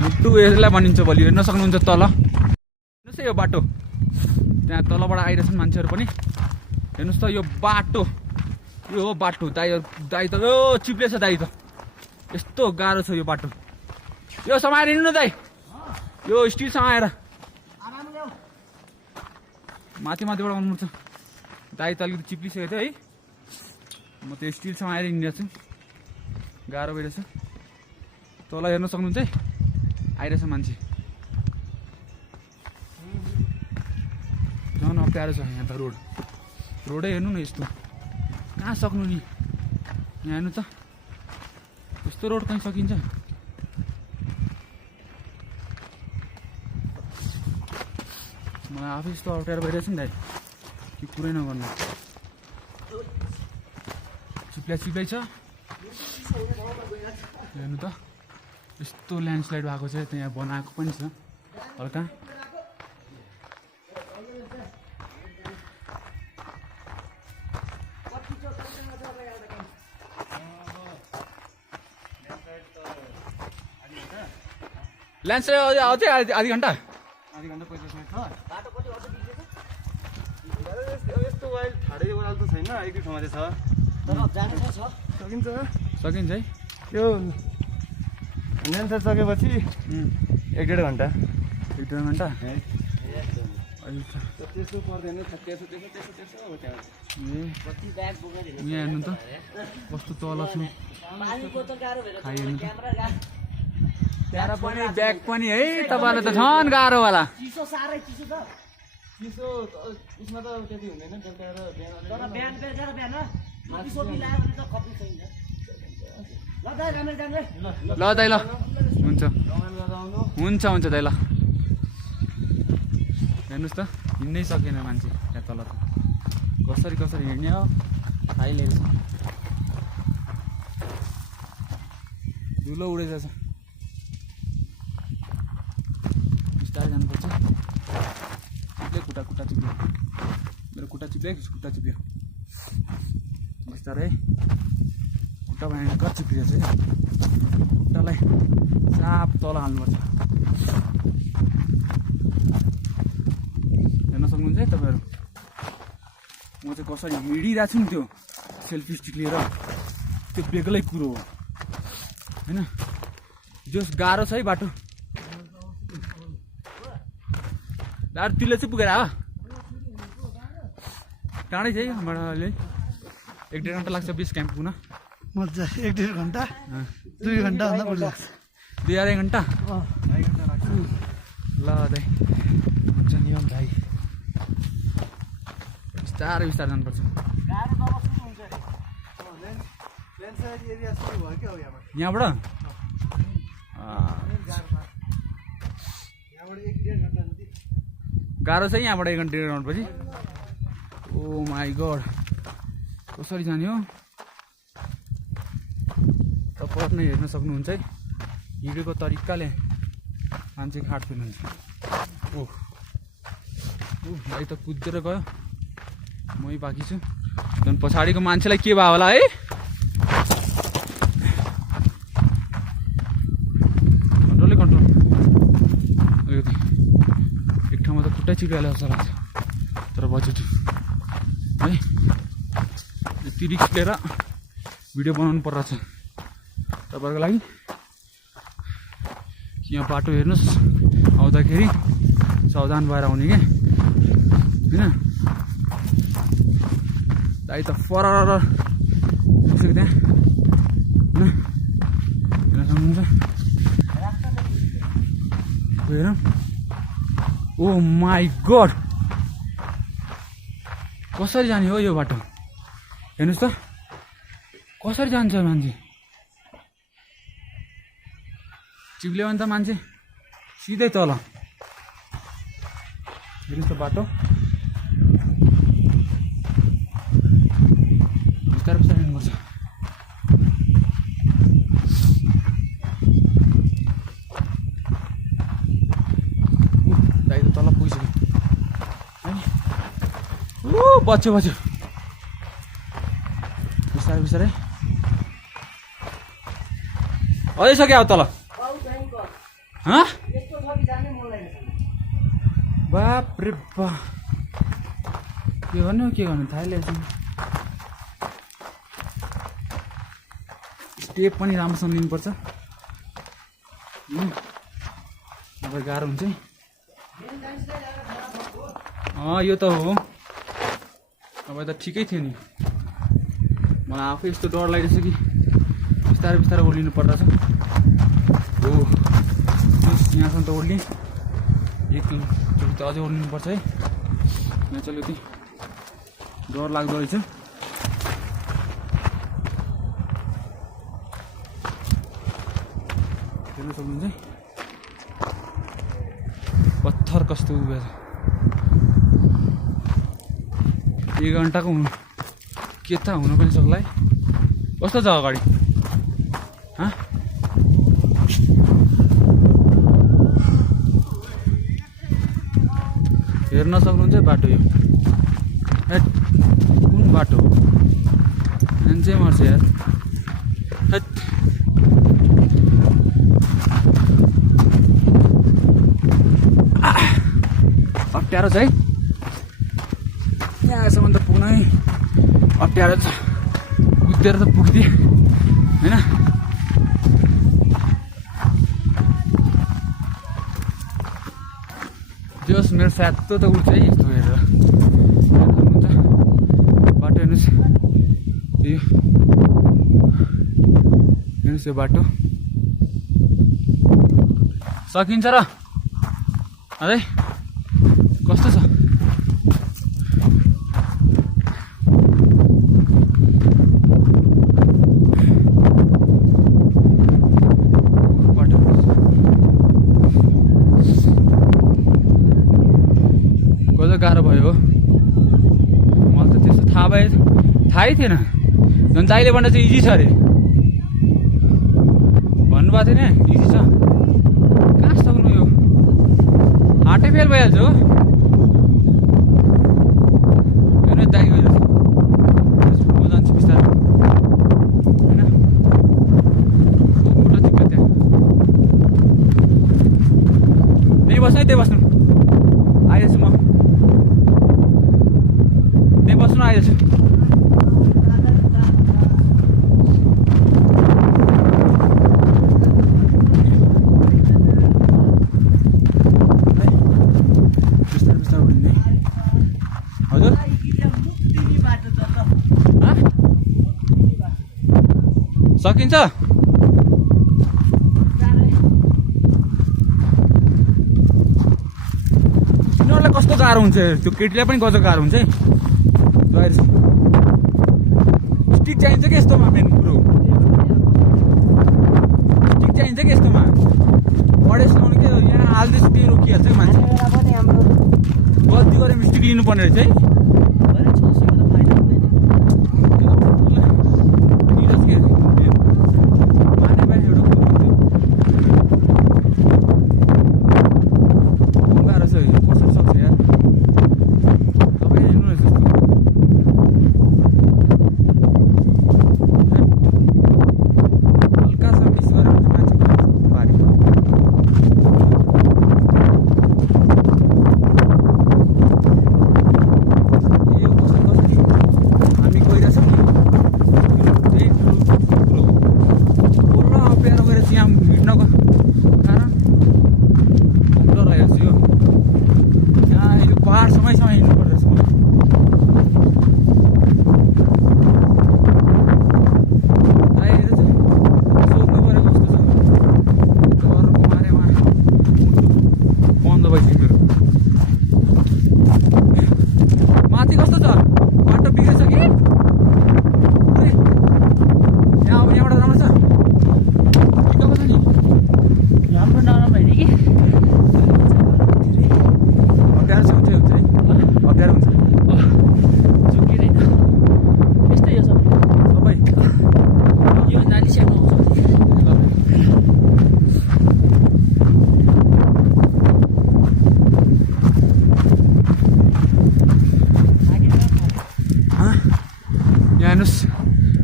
मुटु यसलाई भनिन्छ भोलि हेर्न सक्नुहुन्छ तल हेर्नुहोस् है यो बाटो, त्यहाँ तलबाट आइरहेछन् मान्छेहरू पनि। हेर्नुहोस् त यो बाटो, यो हो बाटो। दाइ दाइ त यो चिप्लेछ दाइ त, यस्तो गाह्रो छ यो बाटो। यो समाएर हिँड्नु न दाइ, यो स्टिल समाएर माथि माथिबाट आउनुपर्छ। दाइ त अलिकति चिप्लिसकेको थियो है, म त्यो स्टिल समाएर हिँडिरहेको छु, गाह्रो भइरहेछ। तल हेर्न सक्नुहुन्छ है आइरहेछ मान्छे, झन् अप्ठ्यारो छ यहाँ त। रोडै हेर्नु न यस्तो, कहाँ सक्नु नि यहाँ हेर्नु त, यस्तो रोड कहीँ सकिन्छ। मलाई आफै यस्तो अप्ठ्यारो भइरहेछ नि दाइ, कि कुरै नगर्नु। चिप्लाइ छ हेर्नु त, यस्तो ल्यान्डस्लाइड भएको छ त्यहाँ, बनाएको पनि छ हल्का। ल्यान्डस्लाइड अझै आधी घन्टा 50 मिनट छ। यस्तो वाइल ठाडै वाल त छैन, एक दुई ठाउँमा चाहिँ छ तर जानु छ सकिन्छ है। यो ल्यान्डस्लाइड सकेपछि 1-1.5 घन्टा। 1-1.5 1.5 घन्टा त्यसो पर्दैन त्यसो हो त्यहाँ यहाँ हेर्नु त कस्तो तल छु खाइहेर्नु त त्यहाँ पनि ब्याग पनि है तपाईँलाई त झन् गाह्रो होला चिसो साह्रै चिसो छ चिसो उसमा त त्यति हुँदैन बेलुका र बिहान तर बिहान बेलुका र बिहान माथि सोपी लगायो भने त खप्नु छैन ल दाइ राम्रै जाने ल दाइ ल हुन्छ हुन्छ हुन्छ दाइ ल हेर्नुहोस् त हिँड्नै सकेन मान्छे त्यहाँ तल त कसरी कसरी हिँड्ने हो थाहै लिएछ धुलो उडेछ बिस्तारै जानुपर्छ चिप्ले खुट्टा चिप्यो मेरो खुट्टा चिप्यो खुट्टा चिप्यो बिस्तारै खुट्टा भयङ्कर चिप्लिएछ है खुट्टालाई साप तल हाल्नुपर्छ हेर्न सक्नुहुन्छ है तपाईँहरू म चाहिँ कसरी हिँडिरहेको छु नि त्यो सेल्फी स्टिक लिएर त्यो बेग्लै कुरो हो होइन जस गाह्रो छ है बाटो दार तिले चाहिँ पुगेर हो टाढै छ है हाम्रो अहिले 1.5 घन्टा लाग्छ बेस क्याम्प पुग्न मजा 1.5 घन्टा 2 घन्टा भन्दा बढी लाग्छ 2-2.5 घन्टा ल दाइ हुन्छ नियम भाइ बिस्तारै बिस्तारै जानुपर्छ यहाँबाट गाह्रो छ यहाँबाट 1 घन्टा 1.5 घन्टापछि ओ माई गड कसरी जाने हो तपाईहरु नै हेर्न सक्नुहुन्छ है हिँडेको तरिकाले मान्छे खाट फिर्नुहुन्छ ओ भाइ त कुदेर गयो मै बाँकी छु झन् पछाडिको मान्छेलाई के भयो होला है कन्ट्रोल एक ठाउँमा त खुट्टै चिप्लिहाल्यो जस्तो लाग्छ तर बजेट है यति रिस्क लिएर भिडियो बनाउनु पर्छ तपाईँहरूको लागि यहाँ बाटो हेर्नुहोस् आउँदाखेरि सावधान भएर आउने क्या होइन दाइ त फरर बसेको त्यहाँ होइन हेर्न सक्नुहुन्छ हेर ओ माई गड कसरी जाने हो यो बाटो हेर्नुहोस् त कसरी जान्छ मान्छे चिप्ल्यो भने त मान्छे सिधै तल हेर्नुहोस् त बाटो बिस्तारै बिस्तारै हिँड्नुपर्छ दाइ त तल पुगिसक्यो ओ बच्यो बिस्तारै बिस्तारै अझै सक्यो अब तल बाप रे बाप के गर्नु थाहै ल्याएछ स्टेप पनि राम्रोसँग लिनुपर्छ अब गाह्रो हुन्छ यो त हो अब त ठिकै थियो नि मलाई आफै यस्तो डर लागिरहेछ कि बिस्तारै बिस्तारै ओर्लिनु पर्दछ हो यहाँसम्म त ओर्लिएँ एकचोटि त अझै ओर्लिनुपर्छ है यहाँ चाहिँ अलिकति डर लाग्दो रहेछ हेर्न सक्नुहुन्छ है पत्थर कस्तो उभिएको छ 1 घन्टाको हुनु के त हुन पनि सक्ला है कस्तो छ अगाडि हेर्न सक्नुहुन्छ बाटो यो कुन बाटो मान्छे मर्छ यार अप्ठ्यारो छ है यहाँसम्म त पुग्नै अप्ठ्यारो छ कुदेर त पुग्दिएँ होइन हेर्नुहोस् मेरो स्यातो त उठ्छ है यस्तो हेरेर सक्नुहुन्छ बाटो हेर्नुहोस् यो हेर्नुहोस् यो बाटो सकिन्छ र अरे कस्तो छ कस्तो गाह्रो भयो हो मलाई त त्यस्तो थाहै थिएन झन् दाइले भन्दा चाहिँ इजी छ अरे भन्नुभएको थियो नि इजी छ कहाँ सक्नु यो हाटै फेल भइहाल्छ हो हेर्नु दाइ गएर म जान्छु बिस्तारै होइन खुट्टा चिप्यो त्यहाँ त्यहीँ बस्नु है त्यहीँ बस्नु आइरहेछु म त्यहीँ बस्नु आइरहेछु हजुर सकिन्छ तिनीहरूलाई कस्तो गाह्रो हुन्छ त्यो केटीलाई पनि कस्तो गाह्रो हुन्छ है स्टिक चाहिन्छ कि यस्तोमा मेन कुरो स्टिक चाहिन्छ कि यस्तोमा पढेसम्म के यहाँ हाल्दैछु त्यही रोकिहाल्छ कि मान्छे गल्ती गरेर मिस्टेक लिनुपर्ने रहेछ है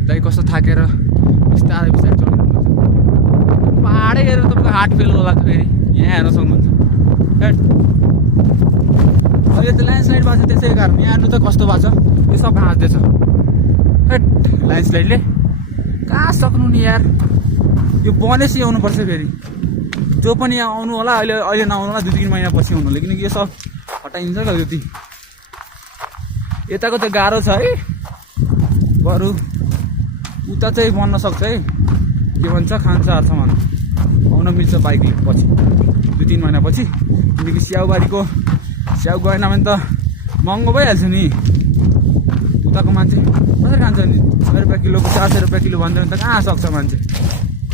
दाइ कस्तो थाकेर बिस्तारै बिस्तारै चढ्नुहुन्छ पाहाडै हेरेर तपाईँको हार्ट फेल होला फेरि यहाँ हेर्न सक्नुहुन्छ अहिले त ल्यान्डस्लाइड भएको छ त्यसै कारण यहाँ हेर्नु त कस्तो भएको छ यो सब हाँस्दैछ हेट ल्यान्डस्लाइडले कहाँ सक्नु नि यार यो बनेपछि आउनुपर्छ फेरि जो पनि यहाँ आउनु होला अहिले नआउनु होला 2-3 महिनापछि आउनु होला किनकि यो सब हटाइन्छ क्या जति यताको त गाह्रो छ है बरु उता चाहिँ बन्न सक्छ है के भन्छ खान्छ हार्छमान आउन मिल्छ बाइकले पछि 2-3 महिनापछि किनकि स्याउ गएन भने त महँगो भइहाल्छ नि उताको मान्छे कसरी खान्छ नि 100 रुपियाँ किलोको 400 रुपियाँ किलो भन्दै भने त कहाँ सक्छ मान्छे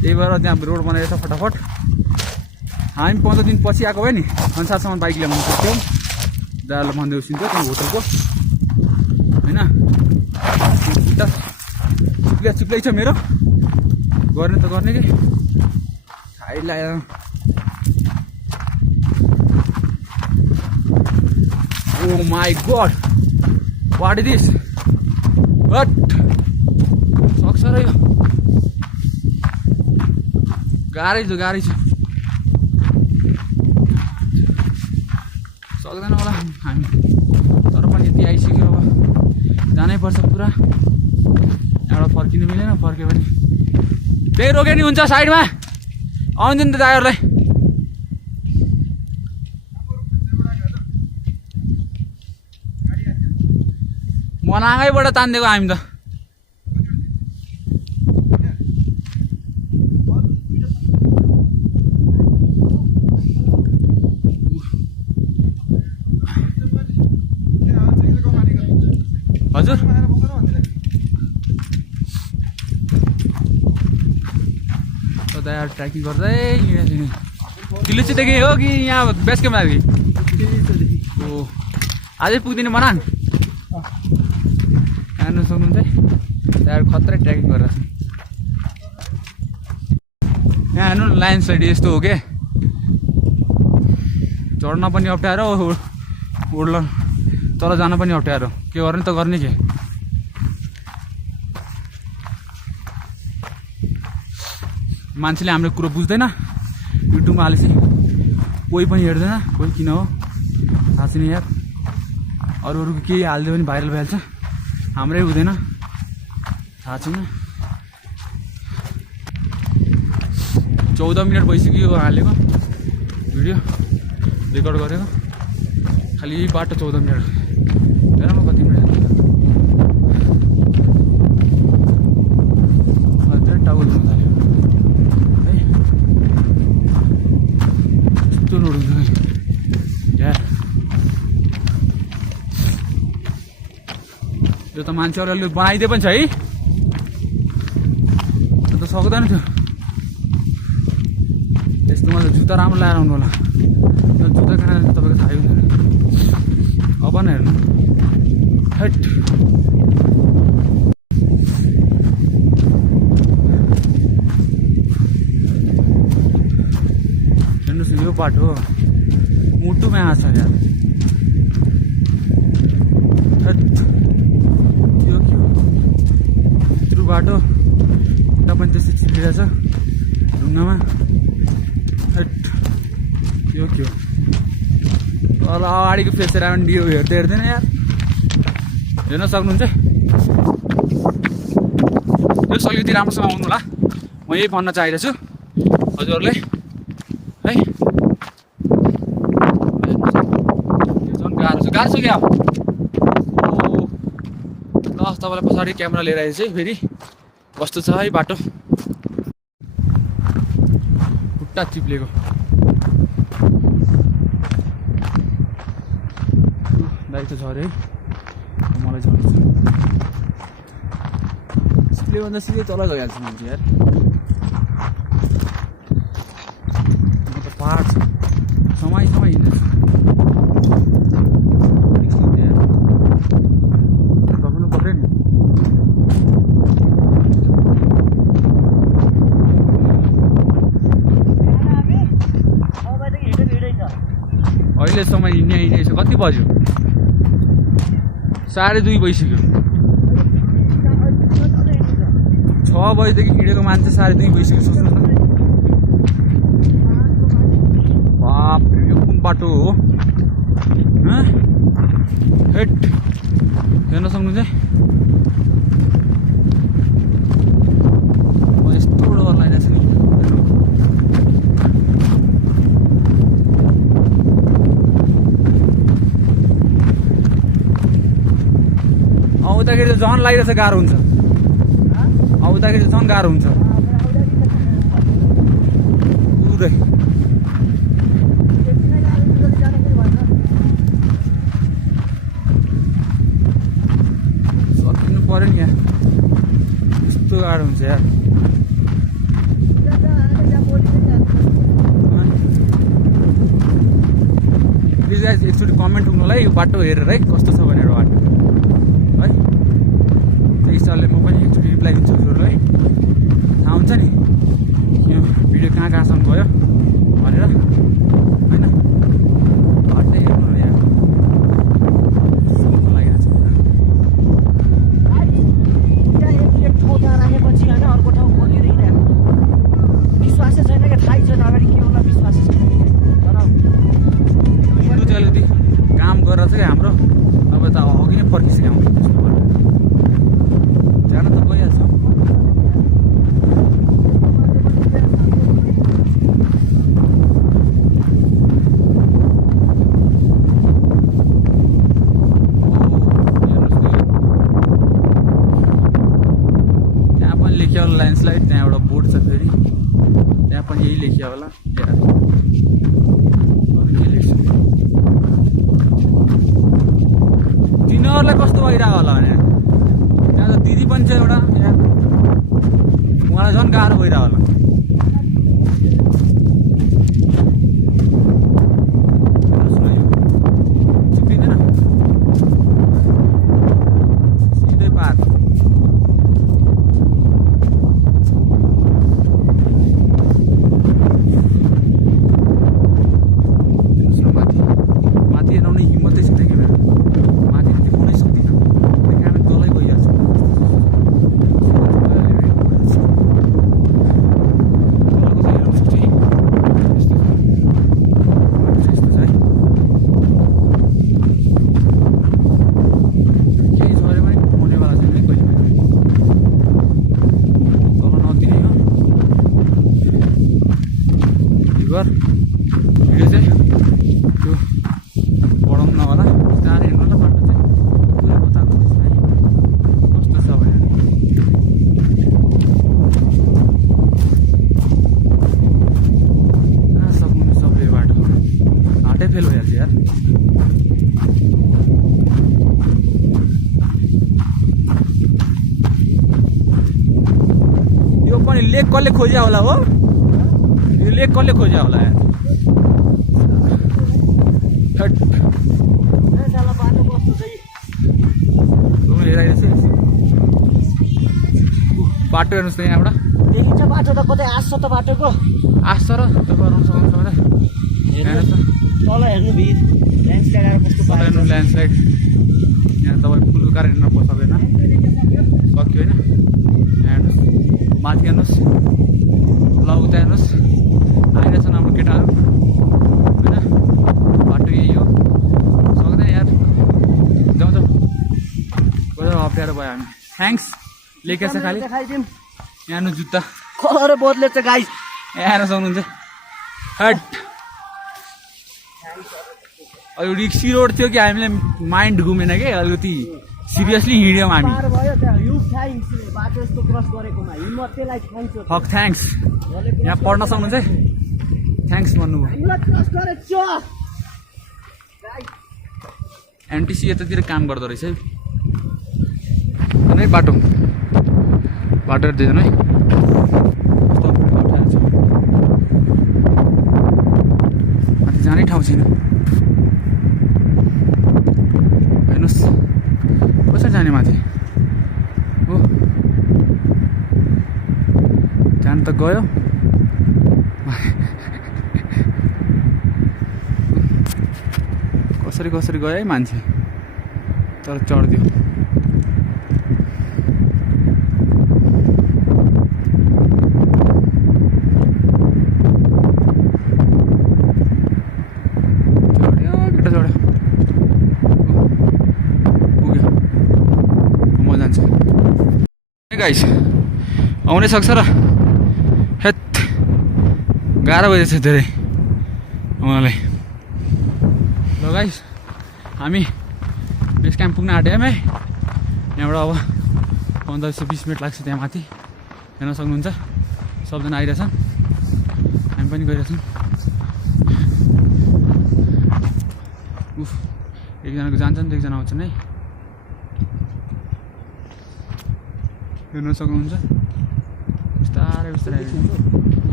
त्यही भएर त्यहाँ रोड बनाएर फटाफट हामी 15 दिन पछि आएको भए नि अनुसारसम्म बाइक ल्याउनु सक्थ्यौँ दादालाई भन्दै उसिन्थ्यो त्यहाँ होटलको होइन चुप्लै छ मेरो गर्ने त गर्ने कि थाहै लाग्यो oh my god what is this but सक्छ र यो गाह्रै छ सक्दैन होला हामी तर पनि यति आइसक्यो अब जानै पर्छ पुरा एउटा फर्किनु मिलेन फर्क्यो भने त्यही रोक्यो नि हुन्छ साइडमा आउँदैन त ड्राइभरलाई मनाङैबाट तानिदिएको हामी त हजुर यार ट्रेकिङ गर्दै दिल्ली चाहिँ हो कि यहाँ बेस क्याम्प आयो कि ओ अझै पुग्दिने मनाङ हेर्नु सक्नुहुन्छ यार खत्रै ट्रेकिङ गरेर यहाँ हेर्नु लाइन साइड यस्तो हो क्या चढ्न पनि अप्ठ्यारो उड्न तल जान पनि अप्ठ्यारो के गर्ने त गर्ने के मान्छेले हाम्रो कुरो बुझ्दैन युट्युबमा हालेपछि कोही पनि हेर्दैन कोही किन हो थाहा छैन यार अरूको केही हालिदियो भने भाइरल भइहाल्छ हाम्रै हुँदैन थाहा छैन 14 मिनट भइसक्यो हालेको भिडियो रेकर्ड गरेको खालि बाटो 14 मिनट हेर म कति मिनट अझै टाउल हुन थाल्यो है यस्तो लोड हुन्छ यार यो त मान्छेहरूले बनाइदिए पनि छ है त्यो त सक्दैन थियो यस्तोमा त जुत्ता राम्रो लगाएर आउनु होला जुत्ता कहाँ तपाईँको थाहै हुँदैन अब न हेर्नु हट हेर्नुहोस् यो बाटो मुटुमै आछ यार हट यो के हो यत्रो बाटो खुट्टा पनि त्यस्तै चिप्लिरहेछ ढुङ्गामा हट यो के हो तल अगाडिको फेसेर डियो हेर्दै हेर्दैन यार हेर्न सक्नुहुन्छ यो अलिकति राम्रोसँग आउनु होला म यही भन्न चाहिरहेको छु हजुरहरूले है झन् गाह्रो छ क्या ल तपाईँलाई पछाडि क्यामेरा लिएर आएपछि फेरि कस्तो छ है बाटो खुट्टा चिप्लेको दाइ त झरे है मलाई झर्छ सिक्ले भन्दा सिधै तल गइहाल्छ मान्छे यार म त पहाड छ समय हिँड्दैछु सक्नु पर्यो नि अहिलेसम्म हिँड्ने छ कति बज्यो 2:30 भइसक्यो 6 बजीदेखि हिँडेको मान्छे 2:30 भइसक्यो सोच्नु न बाप रे यो कुन बाटो हो हेट हेर्न सक्नुहुन्छ म यस्तो डर लागिरहेको छ नि आउँदाखेरि त झन् लागिरहेछ गाह्रो हुन्छ आउँदाखेरि त झन् गाह्रो हुन्छ उदै सकिनु पर्यो नि यहाँ यस्तो गाह्रो हुन्छ यार प्लिज गाइस एकचोटि कमेन्ट गर्नुलाई यो बाटो हेरेर है कस्तो छ भनेर बाटो है त्यही हिसाबले म पनि एकचोटि रिप्लाई दिन्छु हजुरहरूलाई थाहा हुन्छ नि यो भिडियो कहाँ कहाँसम्म गयो भनेर होइन बाटै हेर्नु न यार सुख लागिरहेको छ राखेपछि होइन अर्को ठाउँ खोलेरै विश्वासै छैन क्या थाहै छैन अगाडि के होला विश्वासै छैन तर हिँड्नु चाहिँ अलिकति काम गरेर चाहिँ हाम्रो अब त अघि नै फर्किसक्यो हाम्रो जान त गइहाल्छ ल्यान्डस्लाइड त्यहाँ एउटा बोर्ड छ फेरि त्यहाँ पनि यही लेखियो होला के लेख्छ तिनीहरूलाई कस्तो भइरहेको होला भने त्यहाँ त दिदी पनि छ एउटा यहाँ उहाँलाई झन् गाह्रो भइरहेको होला भिडियो चाहिँ त्यो पढाउनु नहोला बिस्तारै हिँड्नु ल बाटो चाहिँ पुरा बताएको है कस्तो छ भनेर सक्नु सबले बाटो हाटै फेल भइहाल्छ यार यो पनि लेक कसले खोज्या होला हो यो लेक कसले खोज्या होला यार बाटो हेर्नुहोस् त यहाँबाट देखिन्छ बाटो त कतै आँस छ त बाटोको आँस छ र तपाईँ गराउनु सक्नुहुन्छ भने हेर्नुहोस् त तल हेर्नु भिड ल्यान्डस्लाइड आएर कस्तो हेर्नु ल्यान्डस्लाइड यहाँ तपाईँ फुलको कारण हिँड्न सक्दैन सक्यो होइन यहाँ हेर्नुहोस् माथि हेर्नुहोस् ल उता हेर्नुहोस् आइरहेछन् हाम्रो केटाहरू होइन बाटो यही हो सक्दैन यार जाउँ जाउँ गएर अप्ठ्यारो भयो हामी थ्याङ्क्स लेखेछ खालि देखाइदिउँ यहाँ जुत्ता कलर बदलेछ गाइस यहाँ सक्नुहुन्छ हट यो रिक्सी रोड थियो कि हामीले माइन्ड घुमेन कि अलिकति सिरियसली हिँड्यौँ हामी हक थ्याङ्क्स यहाँ पढ्न सक्नुहुन्छ थ्याङ्क्स भन्नुभयो एनटिसी यतातिर काम गर्दो रहेछ है बाटो हेर्दैछन् है कस्तो अप्ठ्यारो छ माथि जानै ठाउँ छैन हेर्नुहोस् कसरी जाने माथि हो जान त गयो कसरी गयो है मान्छे तर चढ्दियो गाइस आउनै सक्छ र हेत गाह्रो भइरहेछ धेरै उहाँलाई ल गाइस हामी बेस क्याम्प पुग्न आँट्यौँ है यहाँबाट अब 15-20 मिनट लाग्छ त्यहाँ माथि हेर्न सक्नुहुन्छ सबजना आइरहेछन् हामी पनि गइरहेछौँ उफ एकजनाको जान्छन् एकजना आउँछन् है हेर्न सक्नुहुन्छ बिस्तारै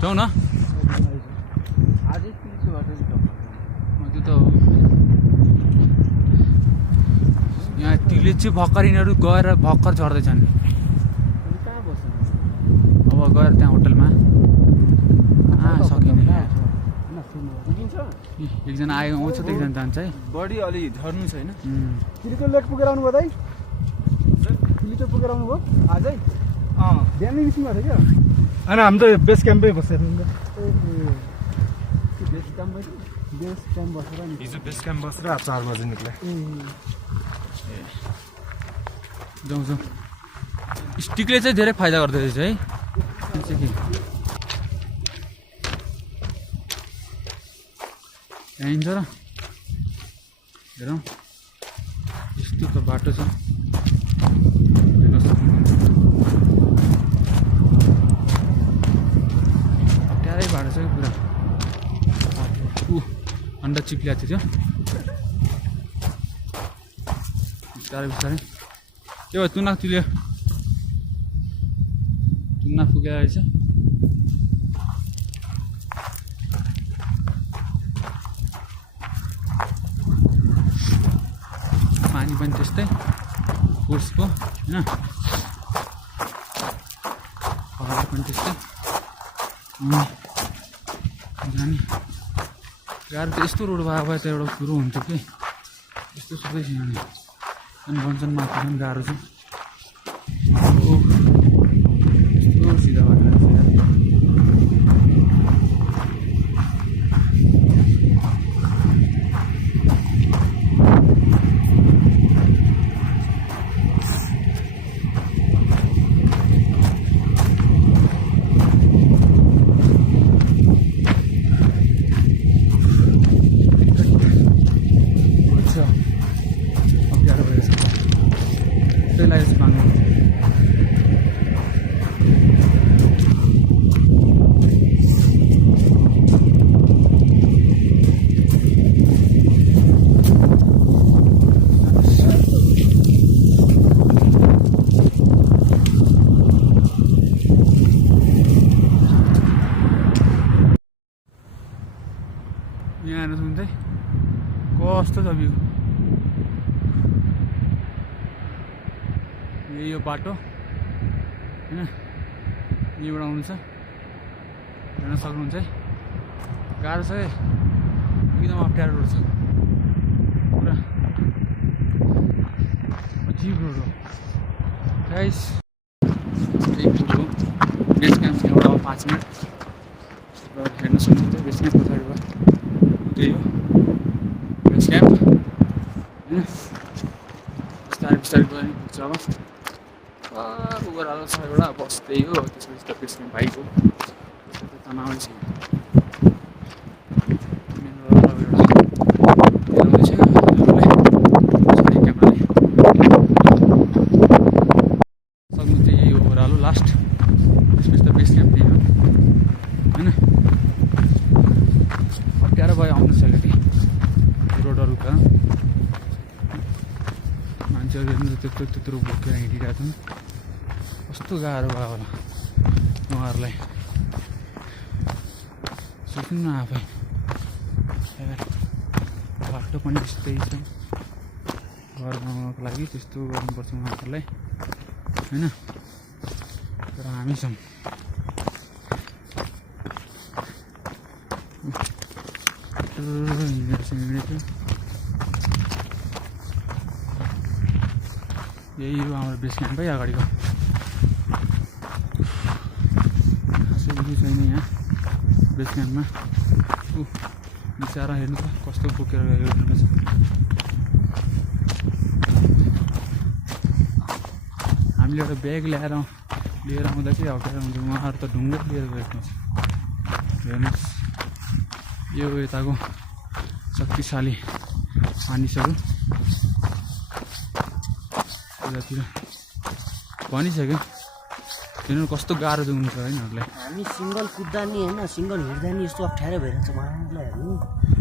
जाउँ न त्यो त हो यहाँ तिलेची भर्खर यिनीहरू गएर भर्खर झर्दैछन् अब गएर त्यहाँ होटलमा सकिने एकजना आयो आउँछ त एकजना जान्छ है बढी अलि झर्नु छैन तिलीको लेक पुगेर आउनुभयो दाइ तिलीको पुगेर आउनुभयो आजै बिहान निस्किनु भएको थियो क्या होइन हामी त बेस क्याम्पै बसेर बेस क्याम्प बसेर नि हिजो बेस क्याम्प बसेर 4 बजे निक्ले जाउँ स्टिकले चाहिँ धेरै फाइदा गर्दो रहेछ है यहाँ हिँड्छ र हेरौँ यस्तो त बाटो छ हेर्न सक्नुहुन्छ अप्ठ्यारै बाटो छ पुरा अन्डा चिप्ल्याएको थियो बिस्तारै बिस्तारै के भयो तुनाक तुल्यो तुना फुकेर रहेछ पानी पनि त्यस्तै कोर्सको होइन पहाड पनि त्यस्तै जाने गाह्रो त यस्तो रोड भए भए त एउटा कुरो हुन्थ्यो कि यस्तो सुकै छैन नि अनि भन्छन् माथि पनि गाह्रो छ यस्तो सिधा बाटो रहेछ यहाँ हेर्नुहोस् भने चाहिँ कस्तो छ भ्यू यही यो बाटो होइन यहीँबाट आउनु छ हेर्न सक्नुहुन्छ है गाह्रो छ है एकदम अप्ठ्यारो रोड छ पुरा अजिब रोड हो गाइस त्यही पुरो बेस क्याम्प यहाँबाट अब 5 मिनट र हेर्न सक्नुहुन्छ बेस क्याम्प पछाडिबाट त्यही हो बेस क्याम्प होइन बिस्तारै बिस्तारै गएर पुग्छ अब ओभरअल छ एउटा बस त्यही हो त्यसपछि त बेस क्याम्प भाइको तनावै छैन सक्नुहुन्छ यही ओभरअल हो लास्ट त्यसपछि त बेस क्याम्प त्यही हो होइन अप्ठ्यारो भयो आउनु अलिकति रोडहरू त मान्छेहरू हेर्नु त्यत्रो त्यत्रो बोकेर हिँडिरहेको छन् कस्तो गाह्रो भयो होला उहाँहरूलाई सोच्नु न आफै बाटो पनि त्यस्तै छ घर बनाउनको लागि त्यस्तो गर्नुपर्छ उहाँहरूलाई होइन तर हामी छौँ हिँडेको यही हो हाम्रो बेस क्याम्पै अगाडिको खासै उयो छैन यहाँ बेस क्याम्पमा बिचरा हेर्नु त कस्तो बोकेर गयो भनेर हामीले एउटा ब्याग लिएर आउँदा के अप्ठ्यारो हुन्छ उहाँहरू त ढुङ्गै लिएर गएको छ हेर्नुहोस् यो यताको शक्तिशाली मानिसहरू यतातिर भनिसक्यो हेर्नु कस्तो गाह्रो चाहिँ हुन्छ है यिनीहरूलाई हामी सिङ्गल कुद्दा नि होइन सिङ्गल हिँड्दा नि यस्तो अप्ठ्यारो भइरहेछ उहाँहरूलाई हेर्नु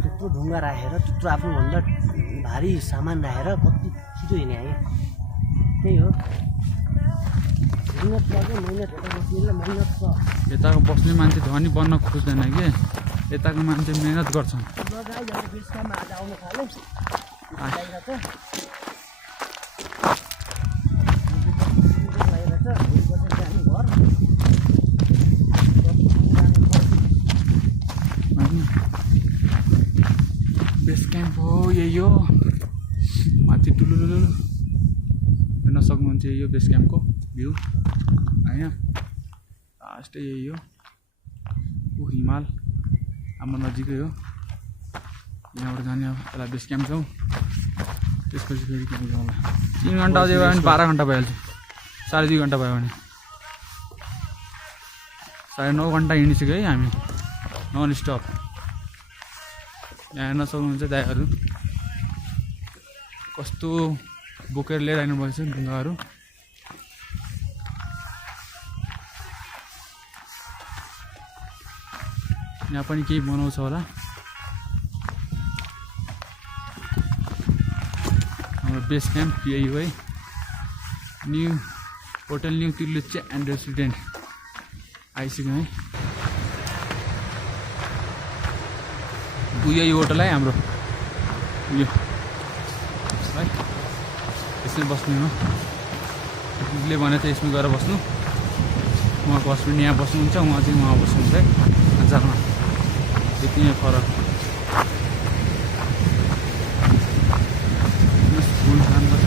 त्यत्रो ढुङ्गा राखेर त्यत्रो आफूभन्दा भारी सामान राखेर कति छिटो हिँडे आयो त्यही हो मिहिनेत लाग्यो मिहिनेत यता बस्नेलाई मिहिनेत छ यताको बस्ने मान्छे धनी बन्न खोज्दैन कि यताको मान्छे मिहिनेत गर्छ बिचमा आज आउनु थाल्यो बेस क्याम्प हो यही हो माथि ठुलो हेर्न सक्नुहुन्छ यही हो बेस क्याम्पको भ्यू होइन लास्ट यही हो ऊ हिमाल हाम्रो नजिकै हो यहाँबाट जाने अब त्यसलाई बेस क्याम्प जाउँ त्यसपछि फेरि कहाँ जाउँला 3 घन्टा अझै भयो भने 12 घन्टा भइहाल्छ 2.5 घन्टा भयो भने 9.5 घन्टा हिँडिसक्यो है हामी नन स्टप यहाँ हेर्न सक्नुहुन्छ दाइहरू कस्तो बोकेर लिएर आइनु भएको छ ढुङ्गाहरू। यहाँ पनि केही बनाउँछ होला। हाम्रो बेस क्याम्प यही हो है। न्यू होटल न्यू तिर्लुच्चे एन्ड रेसिडेन्ट आइसक्यो है। यही होटल है हाम्रो यो है। यसमै बस्नु हो। उसले भने चाहिँ यसमा गएर बस्नु। उहाँको हस्बेन्ड यहाँ बस्नुहुन्छ, उहाँ चाहिँ उहाँ बस्नुहुन्छ है अन्सारमा। त्यति नै फरक। फुल खानुपर्छ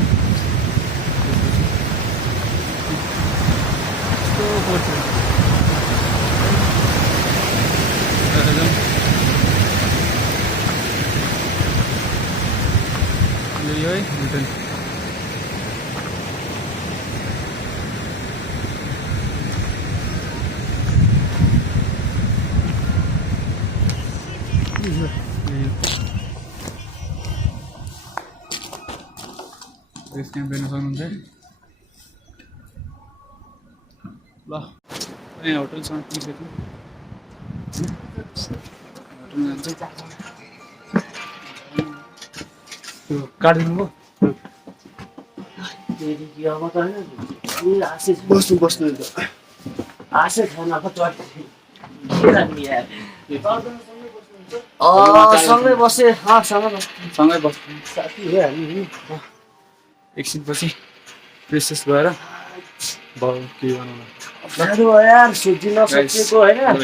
यस्तो पर्छ। यही है होटल। बेस क्याम्प हेर्न सक्नुहुन्छ है। ल यहाँ होटलसँग पुगिसक्यो। होटल जान्छ त्यो काटिदिनु भयो। बस्नु बस्नु सँगै बसे सँगै बस्नु साथी हो हामी। एकछिनपछि प्रेसेस गएर के बनाउनु यार सोची नसकेको होइन।